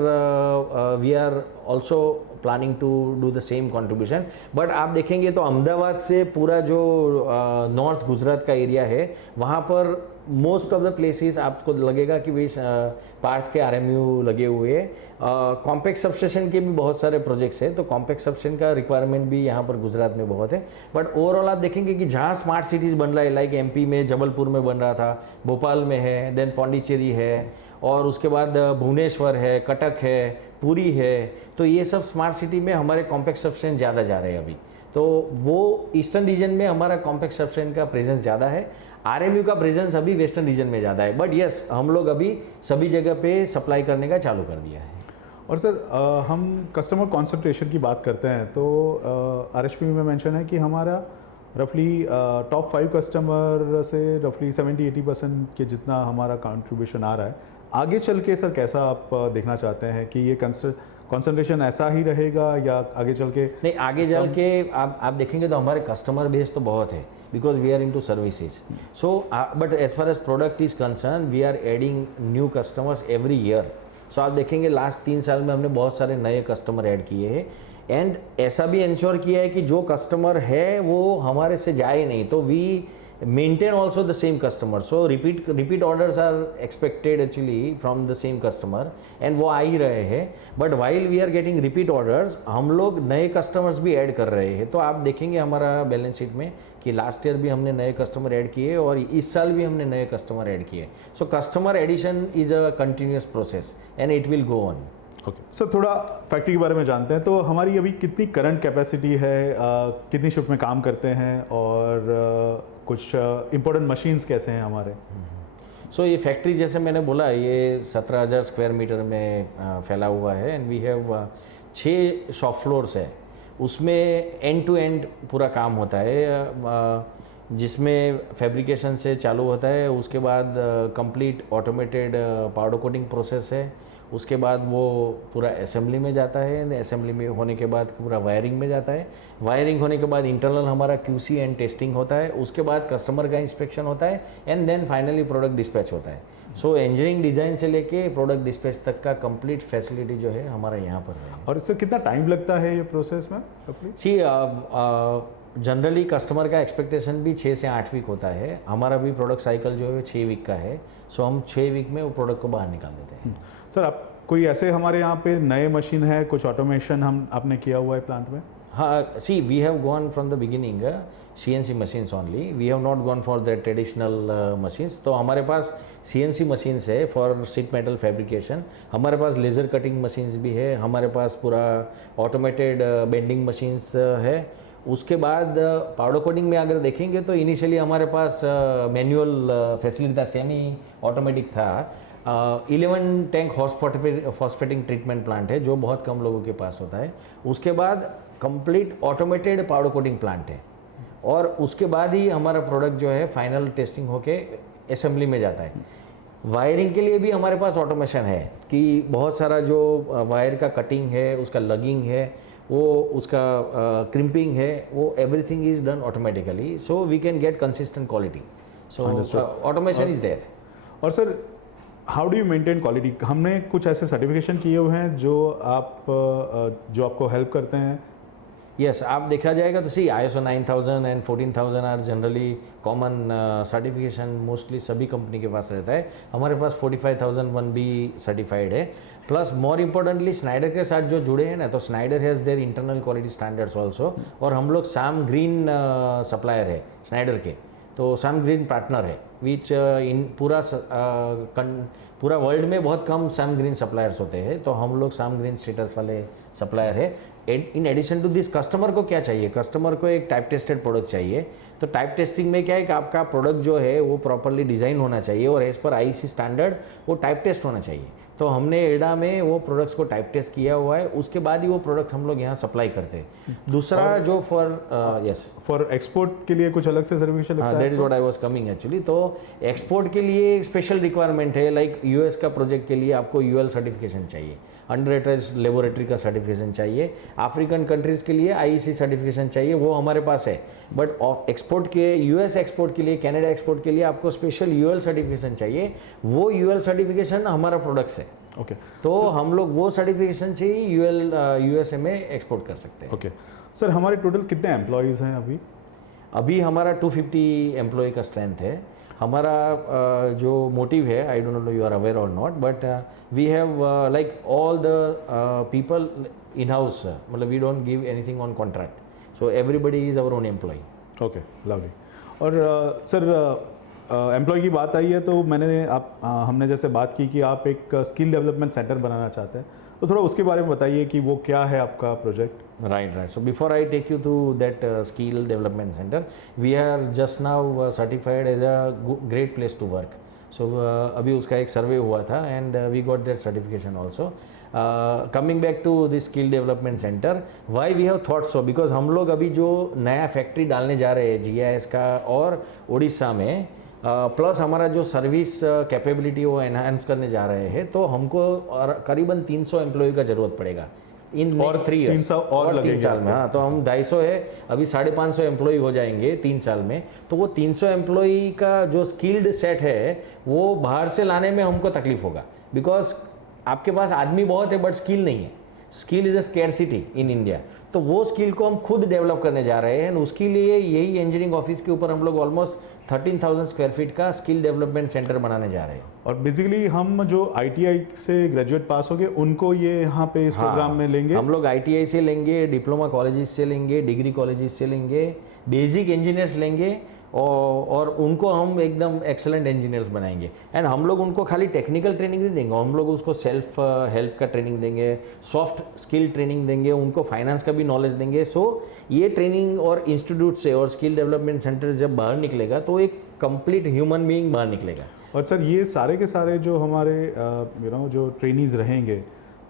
we are also planning to do the same contribution. But आप देखेंगे तो अहमदाबाद से पूरा जो नॉर्थ गुजरात का एरिया है वहाँ पर मोस्ट ऑफ द प्लेसेस आपको लगेगा कि भाई पार्थ के RMU लगे हुए हैं। कॉम्पैक्ट सबस्टेशन के भी बहुत सारे प्रोजेक्ट्स हैं, तो कॉम्पैक्ट सबस्टेशन का रिक्वायरमेंट भी यहाँ पर गुजरात में बहुत है। बट ओवरऑल आप देखेंगे कि जहाँ स्मार्ट सिटीज़ बन रहा है, लाइक MP में जबलपुर में बन रहा था, भोपाल में है, देन पौंडीचेरी है, और उसके बाद भुवनेश्वर है, कटक है, पुरी है, तो ये सब स्मार्ट सिटी में हमारे कॉम्पैक्ट सबस्टेशन ज़्यादा जा रहे हैं अभी। तो वो ईस्टर्न रीजन में हमारा कॉम्पैक्ट सबस्टेशन का प्रेजेंस ज़्यादा है, RMU का प्रेजेंस अभी वेस्टर्न रीजन में ज़्यादा है। बट यस, हम लोग अभी सभी जगह पे सप्लाई करने का चालू कर दिया है। और सर हम कस्टमर कॉन्सेंट्रेशन की बात करते हैं तो RHP में मेंशन है कि हमारा रफली टॉप 5 कस्टमर से रफली 70-80% के जितना हमारा कंट्रीब्यूशन आ रहा है। आगे चल के सर कैसा आप देखना चाहते हैं कि ये कॉन्सेंट्रेशन ऐसा ही रहेगा या आगे चल के? नहीं, आगे चल के आप देखेंगे तो हमारे कस्टमर बेस तो बहुत है, because we are into services. So but as far as product is concern we are adding new customers every year. So आप देखेंगे लास्ट 3 साल में हमने बहुत सारे नए कस्टमर ऐड किए हैं, एंड ऐसा भी इंश्योर किया है कि जो कस्टमर है वो हमारे से जाए नहीं, तो we maintain also the same customer. So repeat orders are expected actually from the same customer, and वो आ ही रहे हैं। But while we are getting repeat orders, हम लोग नए customers भी ऐड कर रहे हैं। तो आप देखेंगे हमारा बैलेंस शीट में कि लास्ट ईयर भी हमने नए कस्टमर ऐड किए और इस साल भी हमने नए कस्टमर ऐड किए। So customer addition is a continuous process and it will go on. Okay sir, थोड़ा फैक्ट्री के बारे में जानते हैं। तो हमारी अभी कितनी करंट कैपेसिटी है, कितनी शिफ्ट में काम करते हैं, और कुछ इम्पोर्टेंट मशीन्स कैसे हैं हमारे? सो ये फैक्ट्री जैसे मैंने बोला ये 17,000 स्क्वायर मीटर में फैला हुआ है, and we have 6 shop floors है। उसमें एंड टू एंड पूरा काम होता है, जिसमें फैब्रिकेशन से चालू होता है, उसके बाद complete automated powder coating process है, उसके बाद वो पूरा असेंबली में जाता है, असेंबली में होने के बाद पूरा वायरिंग में जाता है, वायरिंग होने के बाद इंटरनल हमारा QC एंड टेस्टिंग होता है, उसके बाद कस्टमर का इंस्पेक्शन होता है, and then finally product dispatch होता है। सो इंजीनियरिंग डिज़ाइन से लेके प्रोडक्ट डिस्पैच तक का कंप्लीट फैसिलिटी जो है हमारा यहाँ पर है। और इससे कितना टाइम लगता है ये प्रोसेस में? सी जनरली कस्टमर का एक्सपेक्टेशन भी 6 से 8 वीक होता है, हमारा भी प्रोडक्ट साइकिल जो है 6 वीक का है। सो हम 6 वीक में वो प्रोडक्ट को बाहर निकाल देते हैं। सर आप कोई ऐसे हमारे यहाँ पे नए मशीन है, कुछ ऑटोमेशन आपने किया हुआ है प्लांट में? हाँ, see we have gone from the beginning CNC machines only, we have not gone for the traditional machines. तो हमारे पास CNC मशीन्स है फॉर सीट मेटल फैब्रिकेशन, हमारे पास लेज़र कटिंग मशीन्स भी है, हमारे पास पूरा ऑटोमेटेड बेंडिंग मशीन्स है। उसके बाद पाउडर कोटिंग में अगर देखेंगे तो इनिशियली हमारे पास मैनुअल फैसिलिटी था, सेमी ऑटोमेटिक था। 11 टैंक फॉस्फेटिंग ट्रीटमेंट प्लांट है जो बहुत कम लोगों के पास होता है। उसके बाद complete automated powder coating plant है, और उसके बाद ही हमारा प्रोडक्ट जो है फाइनल टेस्टिंग होके असेंबली में जाता है। वायरिंग के लिए भी हमारे पास ऑटोमेशन है कि बहुत सारा जो वायर का कटिंग है, उसका लगिंग है, वो उसका क्रिम्पिंग है, वो everything is done automatically, so we can get consistent quality. So automation is there. और sir how do you maintain quality? हमने कुछ ऐसे सर्टिफिकेशन किए हुए हैं जो आपको हेल्प करते हैं? यस, आप देखा जाएगा तो ISO 9000 and 14000 are generally common certification, mostly सभी कंपनी के पास रहता है। हमारे पास 45001 भी सर्टिफाइड है। प्लस मोर इम्पोर्टेंटली स्नाइडर के साथ जो जुड़े हैं ना, तो Snyder has their internal quality standards also, और हम लोग सैम ग्रीन सप्लायर है स्नाइडर के, तो सैम ग्रीन पार्टनर है, विच इन पूरा वर्ल्ड में बहुत कम सैम ग्रीन सप्लायर्स होते हैं, तो हम लोग सैम ग्रीन स्टेटस वाले सप्लायर है। In addition to this, customer को क्या चाहिए? कस्टमर को एक टाइप टेस्टेड प्रोडक्ट चाहिए। तो टाइप टेस्टिंग में क्या है कि आपका प्रोडक्ट जो है वो प्रॉपरली डिज़ाइन होना चाहिए, और एज पर IEC स्टैंडर्ड वो टाइप टेस्ट होना चाहिए। तो हमने एडा में वो प्रोडक्ट्स को टाइप टेस्ट किया हुआ है, उसके बाद ही वो प्रोडक्ट हम लोग यहाँ सप्लाई करते हैं। दूसरा जो फॉर एक्सपोर्ट के लिए कुछ अलग से सर्टिफिकेशन लगता है? That is what I was coming actually. तो एक्सपोर्ट के लिए एक स्पेशल रिक्वायरमेंट है, लाइक यूएस का प्रोजेक्ट के लिए आपको यूएल सर्टिफिकेशन चाहिए, अनरेटेड लेबोरेटरी का सर्टिफिकेशन चाहिए, अफ्रीकन कंट्रीज़ के लिए आईईसी सर्टिफिकेशन चाहिए, वो हमारे पास है। बट एक्सपोर्ट के यूएस एक्सपोर्ट के लिए, कनाडा एक्सपोर्ट के लिए आपको स्पेशल यूएल सर्टिफिकेशन चाहिए, वो यूएल सर्टिफिकेशन हमारा प्रोडक्ट्स है। ओके तो हम लोग वो सर्टिफिकेशन से ही यूएसए में एक्सपोर्ट कर सकते हैं। ओके सर, हमारे टोटल कितने एम्प्लॉयज़ हैं अभी? अभी हमारा 250 एम्प्लॉय का स्ट्रेंथ है। हमारा जो मोटिव है, I don't know you are aware or not, but we have like all the people in house, मतलब we don't give anything on contract, so everybody is our own employ. Okay, lovely. और sir employ की बात आई है तो हमने जैसे बात की कि आप एक स्किल डेवलपमेंट सेंटर बनाना चाहते हैं, तो थोड़ा उसके बारे में बताइए कि वो क्या है आपका project? Right. So before I take you to that skill development center, we are just now certified as a great place to work. So अभी उसका एक सर्वे हुआ था and we got that certification also. Coming back to the skill development center, why we have thought so? Because हम लोग अभी जो नया फैक्ट्री डालने जा रहे हैं GIS का और उड़ीसा में, प्लस हमारा जो सर्विस कैपेबिलिटी वो एनहांस करने जा रहे हैं, तो हमको करीबन 300 एम्प्लॉय का ज़रूरत पड़ेगा इन नेक्स्ट 3 ईयर्स 300 और लगेंगे 3 साल में। हाँ, तो हम 250 है, अभी 550 एम्प्लॉय हो जाएंगे 3 साल में। तो वो 300 एम्प्लॉय का जो स्किल्ड सेट है वो बाहर से लाने में हमको तकलीफ होगा, बिकॉज आपके पास आदमी बहुत है बट स्किल नहीं है। Skill is a scarcity in India. तो वो स्किल को हम खुद डेवलप करने जा रहे हैं, उसके लिए यही इंजीनियरिंग ऑफिस के ऊपर हम लोग ऑलमोस्ट 13,000 स्क्वायर फीट का स्किल डेवलपमेंट सेंटर बनाने जा रहे हैं। और बेसिकली हम जो ITI से ग्रेजुएट पास हो गए उनको ये यहाँ पे इस प्रोग्राम में लेंगे? हम लोग ITI से लेंगे, डिप्लोमा कॉलेजेस से लेंगे, डिग्री कॉलेजेस से लेंगे, बेसिक इंजीनियर्स लेंगे और उनको हम एकदम एक्सेलेंट इंजीनियर्स बनाएंगे। एंड हम लोग उनको खाली टेक्निकल ट्रेनिंग नहीं देंगे, हम लोग उसको सेल्फ हेल्प का ट्रेनिंग देंगे, सॉफ्ट स्किल ट्रेनिंग देंगे, उनको फाइनेंस का भी नॉलेज देंगे। सो ये ट्रेनिंग और इंस्टीट्यूट से और स्किल डेवलपमेंट सेंटर जब बाहर निकलेगा तो एक कंप्लीट ह्यूमन बीइंग बाहर निकलेगा। और सर ये सारे के सारे जो हमारे जो ट्रेनीज रहेंगे,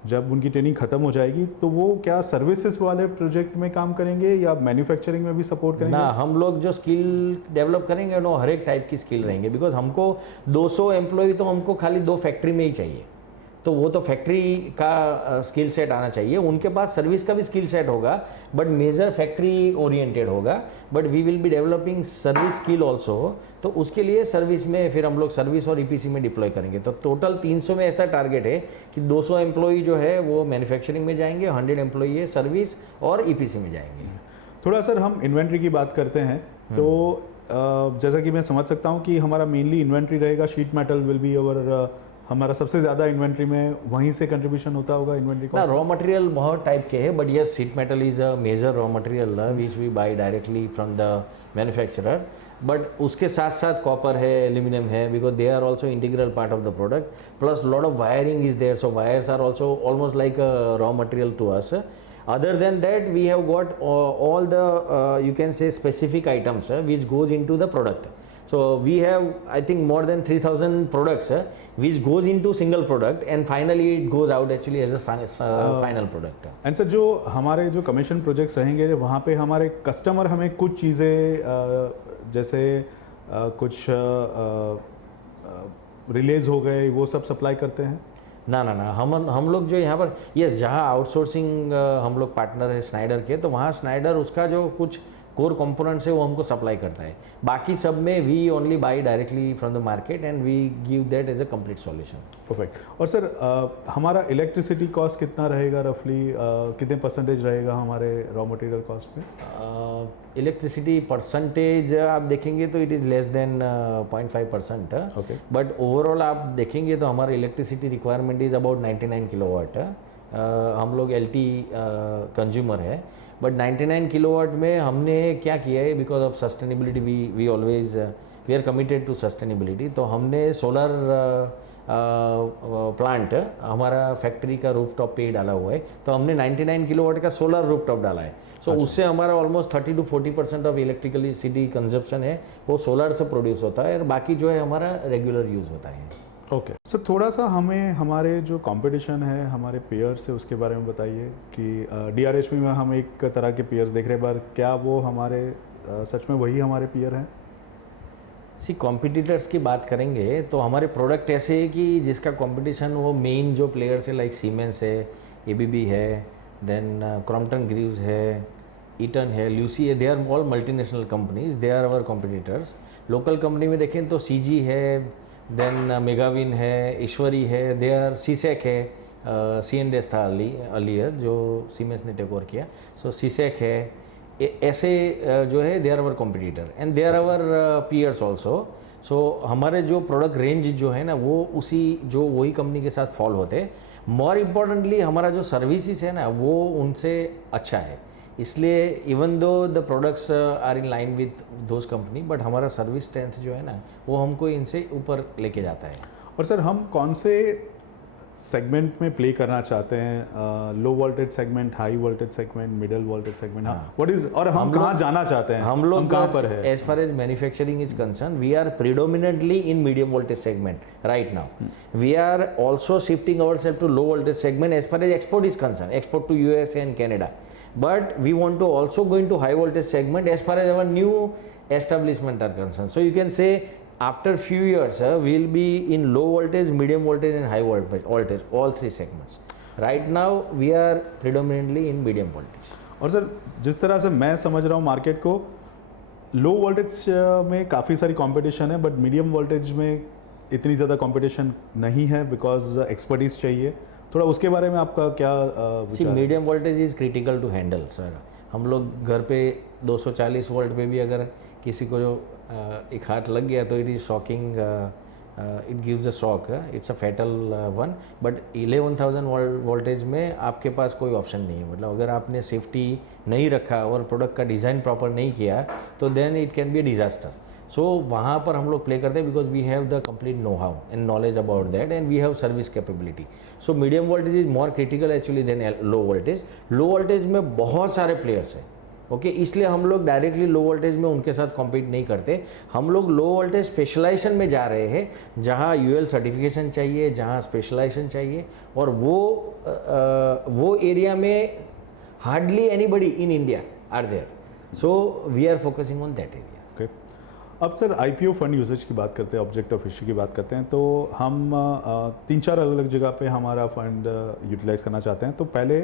जब उनकी ट्रेनिंग खत्म हो जाएगी तो वो क्या सर्विसेज वाले प्रोजेक्ट में काम करेंगे या मैन्युफैक्चरिंग में भी सपोर्ट करेंगे? ना, हम लोग जो स्किल डेवलप करेंगे वो हर एक टाइप की स्किल रहेंगे, बिकॉज हमको 200 एम्प्लॉय तो हमको खाली 2 फैक्ट्री में ही चाहिए, तो वो तो फैक्ट्री का स्किल सेट आना चाहिए। उनके पास सर्विस का भी स्किल सेट होगा बट मेजर फैक्ट्री ओरिएंटेड होगा, but we will be developing service skill also. तो उसके लिए सर्विस में फिर हम लोग सर्विस और EPC में डिप्लॉय करेंगे। तो टोटल 300 में ऐसा टारगेट है कि 200 एम्प्लॉई जो है वो मैन्युफैक्चरिंग में जाएंगे, 100 एम्प्लॉई है सर्विस और EPC में जाएंगे। थोड़ा सर हम इन्वेंट्री की बात करते हैं, तो जैसा कि मैं समझ सकता हूँ कि हमारा मेनली इन्वेंट्री रहेगा, शीट मेटल विल बी और हमारा सबसे ज़्यादा इन्वेंट्री में वहीं से कंट्रीब्यूशन होता होगा इन्वेंट्री ना। कॉस्ट? रॉ मटेरियल बहुत टाइप के हैं, but yes sheet metal is a major raw material which we buy directly from the manufacturer. But उसके साथ साथ कॉपर है, एल्यूमिनियम है, because they are also integral part of the product, plus lot of wiring is there, so wires are also almost like a raw material to us. Other than that, we have got all the you can say specific items which goes into the product. So we have, I think, more than 3,000 products which goes into single product, and finally it goes out actually as a final product. And sir जो हमारे जो commission projects रहेंगे वहाँ पे हमारे customer हमें कुछ चीज़ें जैसे कुछ रिलेज हो गए वो सब सप्लाई करते हैं? ना, हम लोग जो यहाँ पर यस जहाँ आउटसोर्सिंग हम लोग पार्टनर है स्नाइडर के, तो वहाँ स्नाइडर उसका जो कुछ कोर कंपोनेंट्स है वो हमको सप्लाई करता है। बाकी सब में we only buy directly from the market and we give that as a complete solution. Perfect. और सर हमारा इलेक्ट्रिसिटी कॉस्ट कितना रहेगा रफली, कितने परसेंटेज रहेगा हमारे रॉ मटेरियल कॉस्ट में? इलेक्ट्रिसिटी परसेंटेज आप देखेंगे तो it is less than 0.5%। Okay. But overall आप देखेंगे तो हमारा electricity requirement is about 99 kilowatt. हम लोग LT कंज्यूमर है, बट 99 किलोवाट में हमने क्या किया है, because of sustainability we always we are committed to sustainability, तो हमने सोलर प्लांट हमारा फैक्ट्री का रूफटॉप पे ही डाला हुआ है। तो हमने 99 किलोवाट का सोलर रूफटॉप डाला है, सो उससे हमारा almost 30 to 40% of electricity consumption है वो सोलर से प्रोड्यूस होता है, और बाकी जो है हमारा रेगुलर यूज़ होता है। ओके सर, थोड़ा सा हमें हमारे जो कंपटीशन है हमारे पेयर्स से उसके बारे में बताइए कि DRHP में हम एक तरह के पेयर्स देख रहे हैं, पर क्या वो हमारे सच में वही हमारे पेयर हैं? सी कॉम्पिटिटर्स की बात करेंगे तो हमारे प्रोडक्ट ऐसे है कि जिसका कंपटीशन वो मेन जो प्लेयर्स है लाइक सीमेंस है, ABB है, देन क्रॉम्पटन ग्रीव्स है, ईटन है, ल्यूसी है, they are all multinational companies, they are our competitors. Local company में देखें तो CG है, देन मेगाविन है, ईश्वरी है, दे आर सीसेक है, C&S था अर्लियर जो सीमेंस ने टेक ओवर किया, सो सीसेक है, ऐसे जो है they are our competitor and they are our peers also. So हमारे जो प्रोडक्ट रेंज जो है ना वो उसी जो वही कंपनी के साथ फॉल होते हैं। मोर इम्पॉर्टेंटली हमारा जो सर्विसेज है ना वो उनसे अच्छा है, इसलिए even though the products are in line with those company, but हमारा सर्विस स्ट्रेंथ जो है ना वो हमको इनसे ऊपर लेके जाता है। और सर हम कौन से सेगमेंट में प्ले करना चाहते हैं? लो voltage segment, high voltage segment, middle voltage segment, what is, और हम कहाँ जाना चाहते हैं? हम लोग कहाँ पर है? As far as manufacturing is concern we are predominantly in medium voltage segment right now. We are also shifting our self to low voltage segment as far as export is concern, export to USA and Canada, but we want to also go into high voltage segment as far as our new establishment are concerned. So you can say after few years we'll be in low voltage, medium voltage and high voltage, all three segments. Right now we are predominantly in medium voltage. और sir जिस तरह से मैं समझ रहा हूँ market को, लो voltage में काफ़ी सारी कंपटीशन है, बट मीडियम वोल्टेज में इतनी ज़्यादा कंपटीशन नहीं है बिकॉज एक्सपर्टीज चाहिए। थोड़ा उसके बारे में आपका क्या see medium voltage is critical to handle sir. हम लोग घर पे 240 वोल्ट पे भी अगर किसी को जो एक हाथ लग गया तो it is shocking, it gives a shock, it's a fatal one. But 11,000 voltage में आपके पास कोई ऑप्शन नहीं है, मतलब अगर आपने सेफ्टी नहीं रखा और प्रोडक्ट का डिज़ाइन प्रॉपर नहीं किया तो then it can be a disaster. So वहाँ पर हम लोग प्ले करते हैं because we have the complete know how and knowledge about that and we have service capability. So medium voltage is more critical actually than low voltage. Low voltage में बहुत सारे players हैं, ओके इसलिए हम लोग directly लो voltage में उनके साथ कॉम्पीट नहीं करते। हम लोग लो वोल्टेज स्पेशलाइजेशन में जा रहे हैं जहाँ UL सर्टिफिकेशन चाहिए, जहाँ स्पेशलाइजेशन चाहिए, और वो एरिया में hardly anybody in India are there, so we are focusing on that area. अब सर IPO फंड यूसेज की बात करते हैं, ऑब्जेक्ट ऑफ इश्यू की बात करते हैं, तो हम 3-4 अलग अलग जगह पे हमारा फंड यूटिलाइज करना चाहते हैं। तो पहले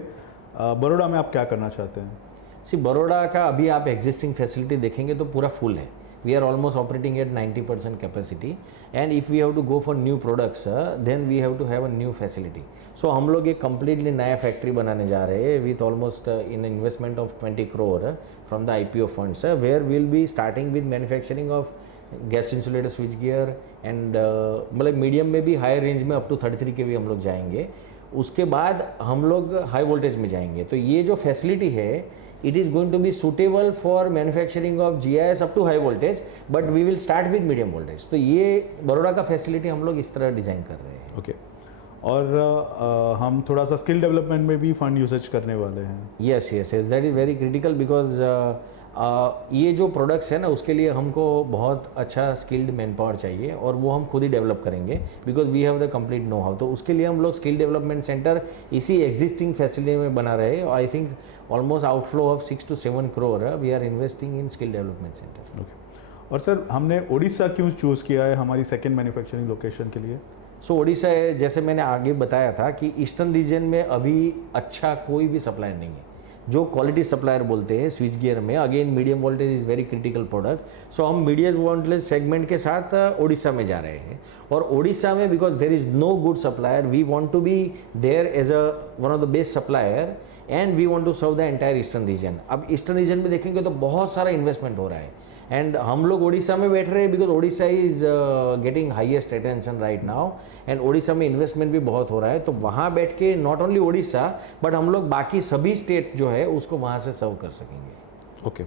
बड़ौदा में आप क्या करना चाहते हैं? सी बड़ौदा का अभी आप एग्जिस्टिंग फैसिलिटी देखेंगे तो पूरा फुल है। We are almost operating at 90% capacity and if we have to go for new products then we have to have a new facility. So हम लोग एक कम्प्लीटली नया फैक्ट्री बनाने जा रहे हैं with almost in investment of 20 crore from the IPO funds, where will be starting with manufacturing of gas insulator switchgear and मतलब medium में भी हाई रेंज में अप टू 33 kV हम लोग जाएंगे। उसके बाद हम लोग हाई वोल्टेज में जाएंगे। तो ये जो फैसिलिटी है it is going to be suitable for manufacturing of GIS up to high voltage, but we will start with medium voltage. तो ये बड़ौदा का फैसिलिटी हम लोग इस तरह डिज़ाइन कर रहे हैं। ओके और हम थोड़ा सा स्किल डेवलपमेंट में भी फंड यूसेज करने वाले हैं। Yes yes yes, that is very critical because ये जो प्रोडक्ट्स है ना उसके लिए हमको बहुत अच्छा स्किल्ड मैन पावर चाहिए और वो हम खुद ही डेवलप करेंगे because we have the complete know how. तो उसके लिए हम लोग स्किल डेवलपमेंट सेंटर इसी एग्जिस्टिंग फैसिलिटी में बना रहे हैं। I think almost outflow of 6 to 7 crore we are investing in skill development centre. Okay और सर हमने उड़ीसा क्यों चूज़ किया है हमारी सेकेंड मैन्युफैक्चरिंग लोकेशन के लिए? सो उड़ीसा है, जैसे मैंने आगे बताया था कि ईस्टर्न रीजन में अभी अच्छा कोई भी सप्लायर नहीं है जो क्वालिटी सप्लायर बोलते हैं स्विच गियर में। Again medium voltage is very critical product. So हम मीडियम वोल्टेज सेगमेंट के साथ उड़ीसा में जा रहे हैं और उड़ीसा में because there is no good supplier we want to be there as a one of the best supplier and we want to serve the entire eastern region. अब ईस्टर्न रीजन में देखेंगे तो बहुत सारा इन्वेस्टमेंट हो रहा है एंड हम लोग उड़ीसा में बैठ रहे हैं because Orissa is getting highest attention right now and Orissa में इन्वेस्टमेंट भी बहुत हो रहा है। तो वहाँ बैठ के नॉट ओनली उड़ीसा बट हम लोग बाकी सभी स्टेट जो है उसको वहाँ से सर्व कर सकेंगे। ओके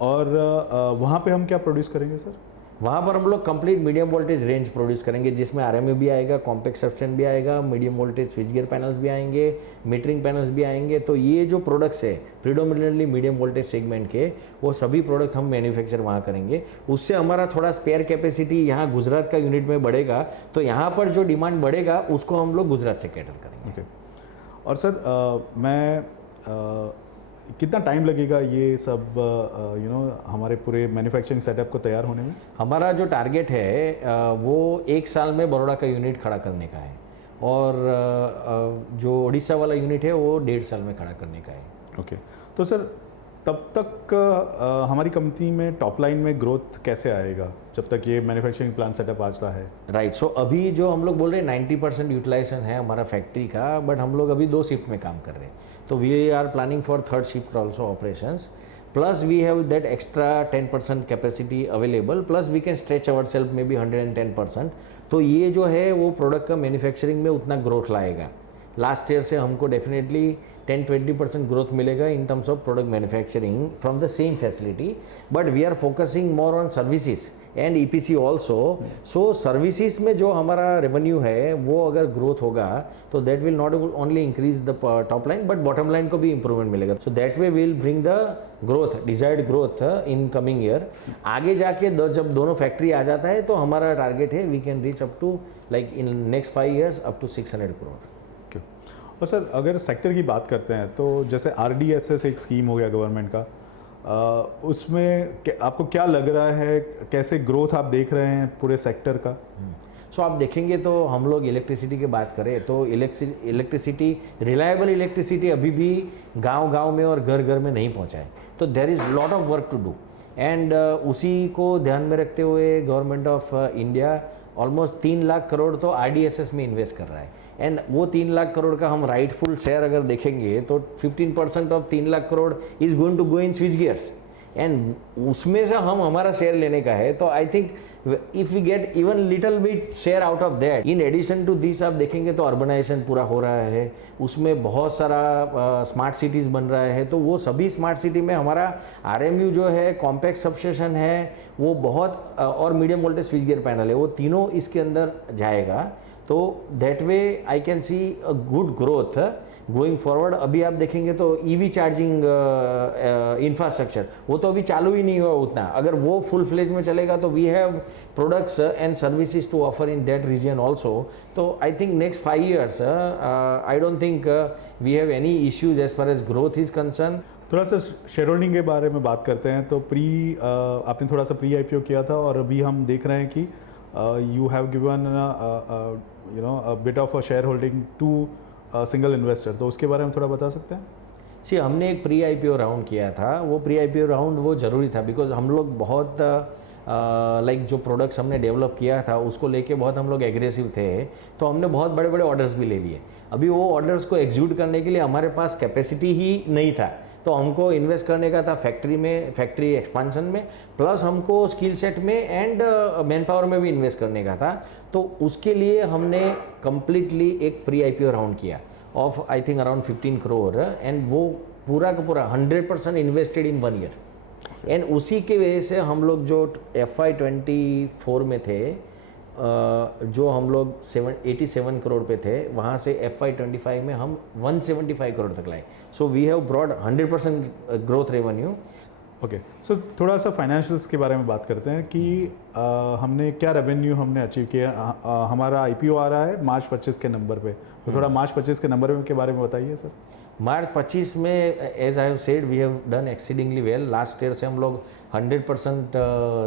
और वहाँ पे हम क्या प्रोड्यूस करेंगे सर? वहाँ पर हम लोग complete medium voltage range produce करेंगे, जिसमें आरएमए भी आएगा, कॉम्पैक्ट सब्सटेंस भी आएगा, medium voltage switch gear panels भी आएंगे, मीटरिंग पैनल्स भी आएंगे। तो ये जो प्रोडक्ट्स है प्रीडोमिनेटली मीडियम वोल्टेज सेगमेंट के, वो सभी प्रोडक्ट हम मैन्युफैक्चर वहाँ करेंगे। उससे हमारा थोड़ा स्पेयर कैपेसिटी यहाँ गुजरात का यूनिट में बढ़ेगा, तो यहाँ पर जो डिमांड बढ़ेगा उसको हम लोग गुजरात से कैटर करेंगे। ओके। और सर कितना टाइम लगेगा ये सब हमारे पूरे मैन्युफैक्चरिंग सेटअप को तैयार होने में? हमारा जो टारगेट है वो 1 साल में बड़ौदा का यूनिट खड़ा करने का है, और जो उड़ीसा वाला यूनिट है वो 1.5 साल में खड़ा करने का है। ओके। तो सर तब तक हमारी कंपनी में टॉप लाइन में ग्रोथ कैसे आएगा जब तक ये मैन्युफैक्चरिंग प्लांट सेटअप आता है? राइट। सो अभी जो हम लोग बोल रहे हैं 90% यूटिलाइजेशन है हमारा फैक्ट्री का, बट हम लोग अभी 2 शिफ्ट में काम कर रहे हैं। तो we are planning for 3rd shift also operations, plus we have that extra 10% capacity available, plus we can stretch our self में भी 110%। तो ये जो है वो प्रोडक्ट का मैन्युफैक्चरिंग में उतना ग्रोथ लाएगा। लास्ट ईयर से हमको डेफिनेटली 10-20% ग्रोथ मिलेगा in terms of product manufacturing from the same facility, but we are focusing more on services and EPC also. So services में जो हमारा रेवेन्यू है वो अगर ग्रोथ होगा तो that will not only increase the top line but bottom line को भी इंप्रूवमेंट मिलेगा। सो that way will bring the growth, desired growth in coming year. आगे जाके जब दोनों फैक्ट्री आ जाता है तो हमारा टारगेट है we can reach up to like in next 5 years up to 600 crore. और सर अगर सेक्टर की बात करते हैं तो जैसे RDSS एक स्कीम हो गया गवर्नमेंट का, उसमें आपको क्या लग रहा है, कैसे ग्रोथ आप देख रहे हैं पूरे सेक्टर का? सो आप देखेंगे तो हम लोग इलेक्ट्रिसिटी की बात करें तो इलेक्ट्रिसिटी, रिलायबल इलेक्ट्रिसिटी अभी भी गांव-गांव में और घर-घर में नहीं पहुंचा है। तो there is lot of work to do, and उसी को ध्यान में रखते हुए government of India almost 3 lakh crore तो RDSS में इन्वेस्ट कर रहा है। एंड वो 3 लाख करोड़ का हम राइटफुल शेयर अगर देखेंगे तो 15% of 3 lakh crore is going to go in switch gears, and उसमें से हम हमारा शेयर लेने का है। तो I think if we get even little bit share out of that, in addition to this आप देखेंगे तो अर्बनाइजेशन पूरा हो रहा है, उसमें बहुत सारा स्मार्ट सिटीज़ बन रहा है। तो वो सभी स्मार्ट सिटी में हमारा RMU जो है, कॉम्पैक्ट सबस्टेशन है वो बहुत, और medium voltage switch gear panel है, वो तीनों इसके अंदर जाएगा। तो that way I can see a good growth going forward. अभी आप देखेंगे तो EV चार्जिंग इंफ्रास्ट्रक्चर वो तो अभी चालू ही नहीं हुआ उतना, अगर वो फुल फ्लेज में चलेगा तो we have products and services to offer in that region also. तो I think next 5 years I don't think we have any issues as far as growth is concern. थोड़ा सा शेयर होल्डिंग के बारे में बात करते हैं। तो आपने थोड़ा सा प्री IPO किया था और अभी हम देख रहे हैं कि you have given bit of a share holding to single investor, तो उसके बारे में थोड़ा बता सकते हैं? सी हमने एक प्री IPO राउंड किया था, वो प्री IPO राउंड वो ज़रूरी था बिकॉज हम लोग बहुत लाइक जो प्रोडक्ट्स हमने डेवलप किया था उसको लेके बहुत हम लोग एग्रेसिव थे, तो हमने बहुत बड़े बड़े ऑर्डर्स भी ले लिए। अभी वो ऑर्डर्स को एग्जीक्यूट करने के लिए हमारे पास कैपेसिटी ही नहीं था, तो हमको इन्वेस्ट करने का था फैक्ट्री में, फैक्ट्री एक्सपांशन में, प्लस हमको स्किल सेट में एंड मैन पावर में भी इन्वेस्ट करने का था। तो उसके लिए हमने कम्प्लीटली एक प्री IPO राउंड किया of I think around 15 crore, and वो पूरा का पूरा 100% इन्वेस्टेड इन 1 year। एंड उसी के वजह से हम लोग जो FY24 में थे, जो हम लोग 87 करोड़ पे थे, वहाँ से FY25 में हम 175 करोड़ तक लाए। So we have broad 100% growth revenue. Okay, so थोड़ा सा फाइनेंशियल्स के बारे में बात करते हैं कि हमने क्या रेवेन्यू हमने अचीव किया। हमारा IPO आ रहा है March 25 के नंबर पे, तो थोड़ा March 25 के नंबर के बारे में बताइए सर। March 25 में as I have said we have done exceedingly well. Last year से हम लोग 100%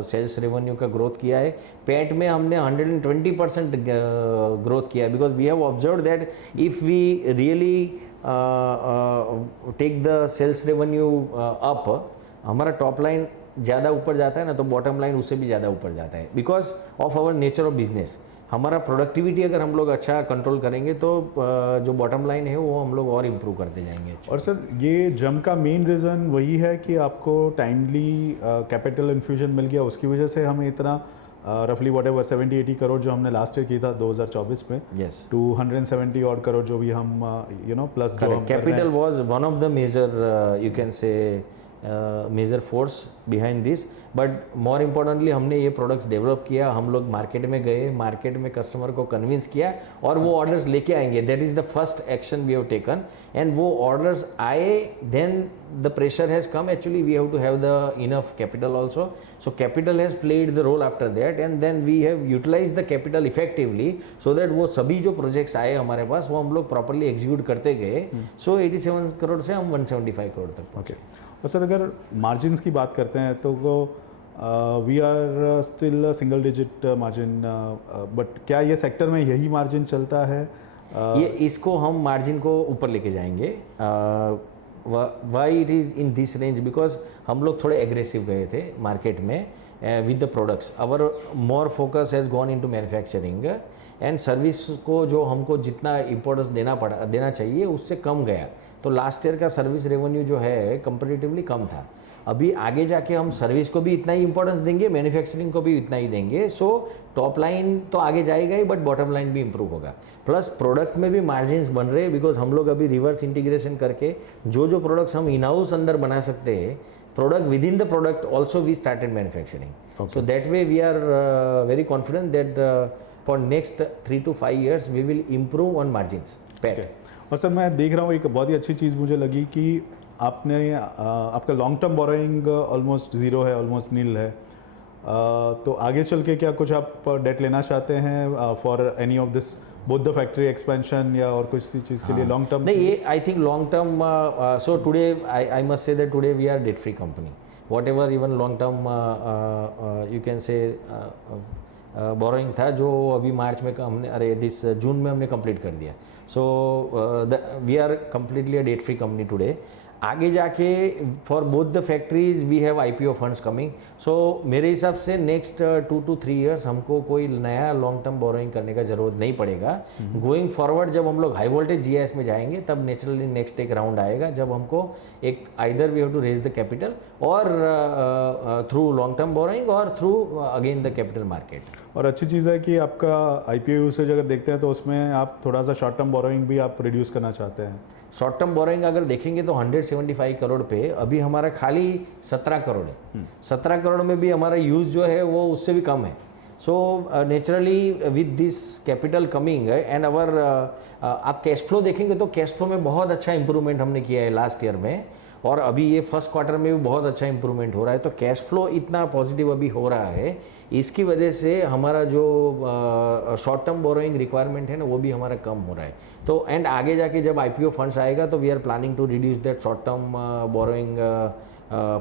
सेल्स रेवेन्यू का ग्रोथ किया है। पैट में हमने 120% ग्रोथ किया है because we have observe that if we really take the sales revenue up, हमारा टॉप लाइन ज़्यादा ऊपर जाता है ना, तो बॉटम लाइन उससे भी ज़्यादा ऊपर जाता है because of our nature of business. हमारा प्रोडक्टिविटी अगर हम लोग अच्छा कंट्रोल करेंगे तो जो बॉटम लाइन है वो हम लोग और इम्प्रूव करते जाएंगे। और सर ये जंप का मेन रीज़न वही है कि आपको टाइमली कैपिटल इन्फ्यूजन मिल गया, उसकी वजह से हमें इतना रफली वॉट एवर 70-80 करोड़ जो हमने लास्ट ईयर की था 2024 में, yes, टू 170 और करोड़ जो भी हम प्लस जो capital was one of the major you can say major force behind this, but more importantly हमने ये प्रोडक्ट्स डेवलप किया, हम लोग मार्केट में गए, मार्केट में कस्टमर को कन्विंस किया और वो ऑर्डर्स लेके आएंगे. That is the first action we have taken and वो ऑर्डर्स आए, then the pressure has come. Actually we have to have the enough capital also, so capital has played the role after that and then we have utilize the capital effectively so that वो सभी जो projects आए हमारे पास वो हम लोग properly execute करते गए. सो 87 करोड़ से हम 175 करोड़ तक पहुंचे. और सर अगर मार्जिन्स की बात करते हैं तो we are still single digit margin, but क्या ये सेक्टर में यही मार्जिन चलता है? ये इसको हम मार्जिन को ऊपर लेके जाएंगे. Why it is in this range? Because हम लोग थोड़े एग्रेसिव गए थे मार्केट में with the products. Our more focus has gone into manufacturing and service को जो हमको जितना इम्पोर्टेंस देना चाहिए उससे कम गया. तो लास्ट ईयर का सर्विस रेवेन्यू जो है कंपेरेटिवली कम था. अभी आगे जाके हम सर्विस को भी इतना ही इंपॉर्टेंस देंगे, मैन्युफैक्चरिंग को भी इतना ही देंगे. सो टॉप लाइन तो आगे जाएगा ही, बट बॉटम लाइन भी इंप्रूव होगा. प्लस प्रोडक्ट में भी मार्जिन्स बन रहे हैं बिकॉज हम लोग अभी रिवर्स इंटीग्रेशन करके जो प्रोडक्ट्स हम इन हाउस अंदर बना सकते हैं, product within the product also we started manufacturing. So that way we are very confident that for next 3 to 5 years we will improve on margins PAT. और sir मैं देख रहा हूँ एक बहुत ही अच्छी चीज़ मुझे लगी कि आपने आपका long term borrowing almost zero है, ऑलमोस्ट नील है. तो आगे चल के क्या कुछ आप डेट लेना चाहते हैं for any of this both the factory expansion या और कुछ चीज़ के लिए लॉन्ग टर्म? नहीं, ये I think long term. So today I must say that today we are debt free company. Whatever even long term you can say borrowing था जो अभी मार्च में हमने दिस जून में हमने कंप्लीट कर दिया. So we are completely a debt free company today. आगे जाके for both the factories we have IPO funds coming. So मेरे हिसाब से नेक्स्ट 2 to 3 years हमको कोई नया लॉन्ग टर्म बोरोइंग करने का ज़रूरत नहीं पड़ेगा. गोइंग फॉरवर्ड जब हम लोग हाई वोल्टेज GIS में जाएंगे तब नेचुरली नेक्स्ट एक राउंड आएगा जब हमको एक either we have to raise the capital और थ्रू लॉन्ग टर्म बोरोइंग और through again the capital market. और अच्छी चीज़ है कि आपका IPO यूसेज अगर देखते हैं तो उसमें आप थोड़ा सा शॉर्ट टर्म बोरोइंग भी आप रिड्यूस करना चाहते हैं. शॉर्ट टर्म बोरोइंग अगर देखेंगे तो 175 करोड़ पे अभी हमारा खाली 17 करोड़ है. 17 करोड़ में भी हमारा यूज़ जो है वो उससे भी कम है. So naturally with this capital coming and our आप कैश फ्लो देखेंगे तो कैश फ्लो में बहुत अच्छा इंप्रूवमेंट हमने किया है लास्ट ईयर में और अभी ये फर्स्ट क्वार्टर में भी बहुत अच्छा इंप्रूवमेंट हो रहा है. तो कैश फ्लो इतना पॉजिटिव अभी हो रहा है, इसकी वजह से हमारा जो शॉर्ट टर्म बोरोइंग रिक्वायरमेंट है ना वो भी हमारा कम हो रहा है. तो एंड आगे जाके जब IPO फंड्स आएगा तो we are planning to reduce that short term borrowing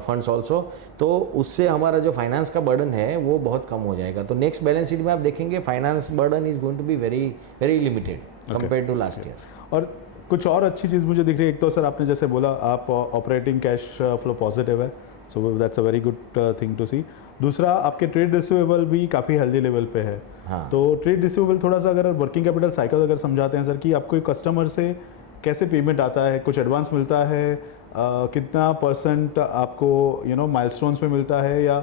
funds also. तो उससे हमारा जो फाइनेंस का बर्डन है वो बहुत कम हो जाएगा. तो नेक्स्ट बैलेंस शीट में आप देखेंगे finance burden is going to be very very limited compare to last year. और कुछ और अच्छी चीज़ मुझे दिख रही है. एक तो सर आपने जैसे बोला आप ऑपरेटिंग कैश फ्लो पॉजिटिव है, so that's a very good thing to see. दूसरा आपके ट्रेड रिसीवेबल भी काफ़ी हेल्दी लेवल पे है. हाँ. तो ट्रेड रिसीवेबल थोड़ा सा अगर वर्किंग कैपिटल साइकिल अगर समझाते हैं सर कि आपको कस्टमर से कैसे पेमेंट आता है, कुछ एडवांस मिलता है, कितना % आपको माइलस्टोन्स में मिलता है या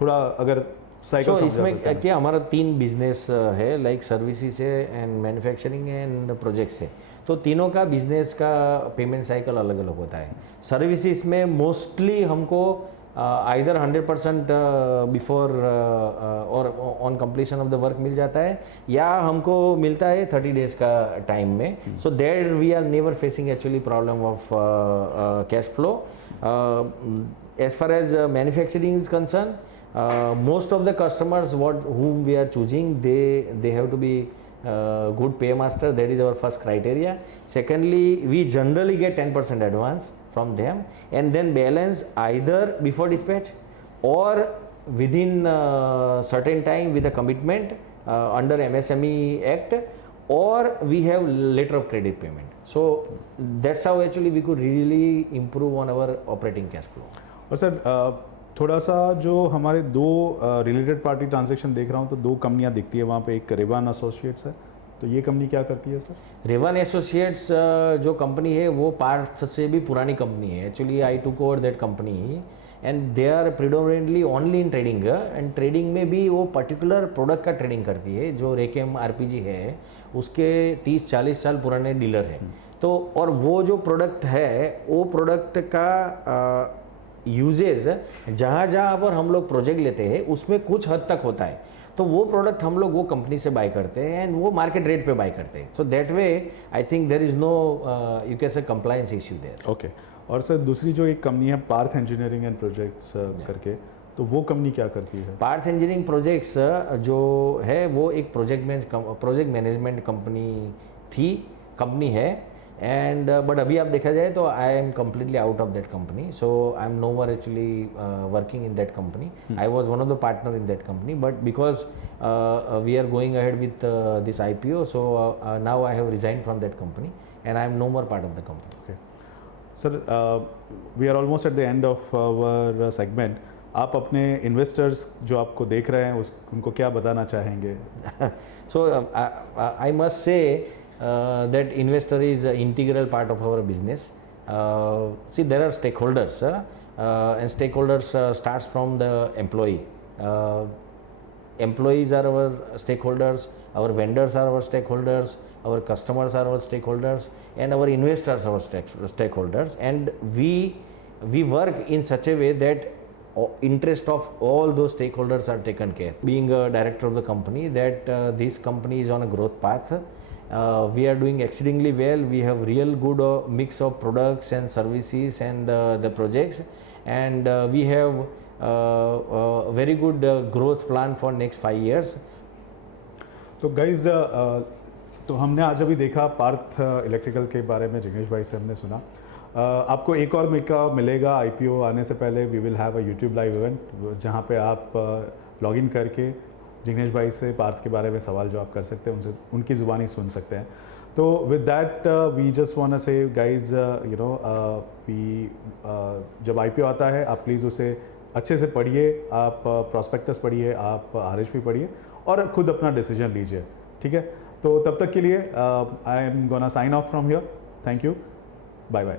थोड़ा अगर साइकिल समझा सकते हैं. इसमें क्या हमारा 3 बिजनेस है लाइक सर्विसेज है एंड मैन्युफैक्चरिंग एंड प्रोजेक्ट्स है. तो तीनों का बिजनेस का पेमेंट साइकिल अलग अलग होता है. सर्विसेज में मोस्टली हमको either 100% before or on completion of the work मिल जाता है या हमको मिलता है 30 days का टाइम में. So there we are never facing actually problem of cash flow. As far as manufacturing is concern, most of the customers whom we are choosing, they have to be good paymaster. That is our first criteria. Secondly, we generally get 10% advance from them and then balance either before dispatch or within certain time with a commitment under MSME Act, or we have letter of credit payment. So that's how actually we could really improve on our operating cash flow. और sir थोड़ा सा जो हमारे 2 related party transaction देख रहा हूँ तो 2 कंपनियाँ दिखती है वहाँ पे. एक रेवान एसोसिएट्स है, तो ये कंपनी क्या करती है सर? रेवान एसोसिएट्स जो कंपनी है वो पार्थ से भी पुरानी कंपनी है. Actually I took over that company and they are predominantly only in trading. And trading में भी वो पर्टिकुलर प्रोडक्ट का ट्रेडिंग करती है. जो रेकेम RPG है उसके 30-40 साल पुराने डीलर हैं. तो और वो जो प्रोडक्ट है वो प्रोडक्ट का यूजेज जहाँ जहाँ पर हम लोग प्रोजेक्ट लेते हैं उसमें कुछ हद तक होता है, तो वो प्रोडक्ट हम लोग वो कंपनी से बाय करते हैं एंड वो मार्केट रेट पे बाय करते हैं. So that way I think there is no you can say compliance issue there. Okay. और सर दूसरी जो एक कंपनी है पार्थ इंजीनियरिंग एंड प्रोजेक्ट्स करके, तो वो कंपनी क्या करती है? पार्थ इंजीनियरिंग प्रोजेक्ट्स जो है वो एक प्रोजेक्ट मैनेजमेंट कंपनी है एंड बट अभी आप देखा जाए तो I am completely out of that company. So I am no more actually working in that company. I was one of the partner in that company, but because we are going ahead with this IPO, so now I have resigned from that company and I am no more part of the company. Okay. Sir, we are almost at the end of our segment. आप अपने investors जो आपको देख रहे हैं उनको क्या बताना चाहेंगे? So I must say that investor is an integral part of our business. See, there are stakeholders and stakeholders starts from the employee. Employees are our stakeholders, our vendors are our stakeholders, our customers are our stakeholders, and our investors are our stakeholders. And we work in such a way that interest of all those stakeholders are taken care. Being a director of the company, that this company is on a growth path. We are doing exceedingly well. We have real good mix of products and services and the projects, and we have very good growth plan for next 5 years. तो guys तो हमने आज अभी देखा Partha electrical के बारे में, जिग्नेश भाई से हमने सुना. आपको एक और मौका मिलेगा IPO आने से पहले. We will have a YouTube live event जहाँ पे आप लॉग इन करके जिग्नेश भाई से पार्थ के बारे में सवाल जो आप कर सकते हैं, उनसे उनकी ज़ुबानी सुन सकते हैं. तो with that we just want to say guys you know जब IPO आता है आप प्लीज़ उसे अच्छे से पढ़िए, आप प्रॉस्पेक्टस पढ़िए, आप RHP पढ़िए और खुद अपना डिसीजन लीजिए. ठीक है, तो तब तक के लिए I am gonna sign off from here. Thank you, bye bye.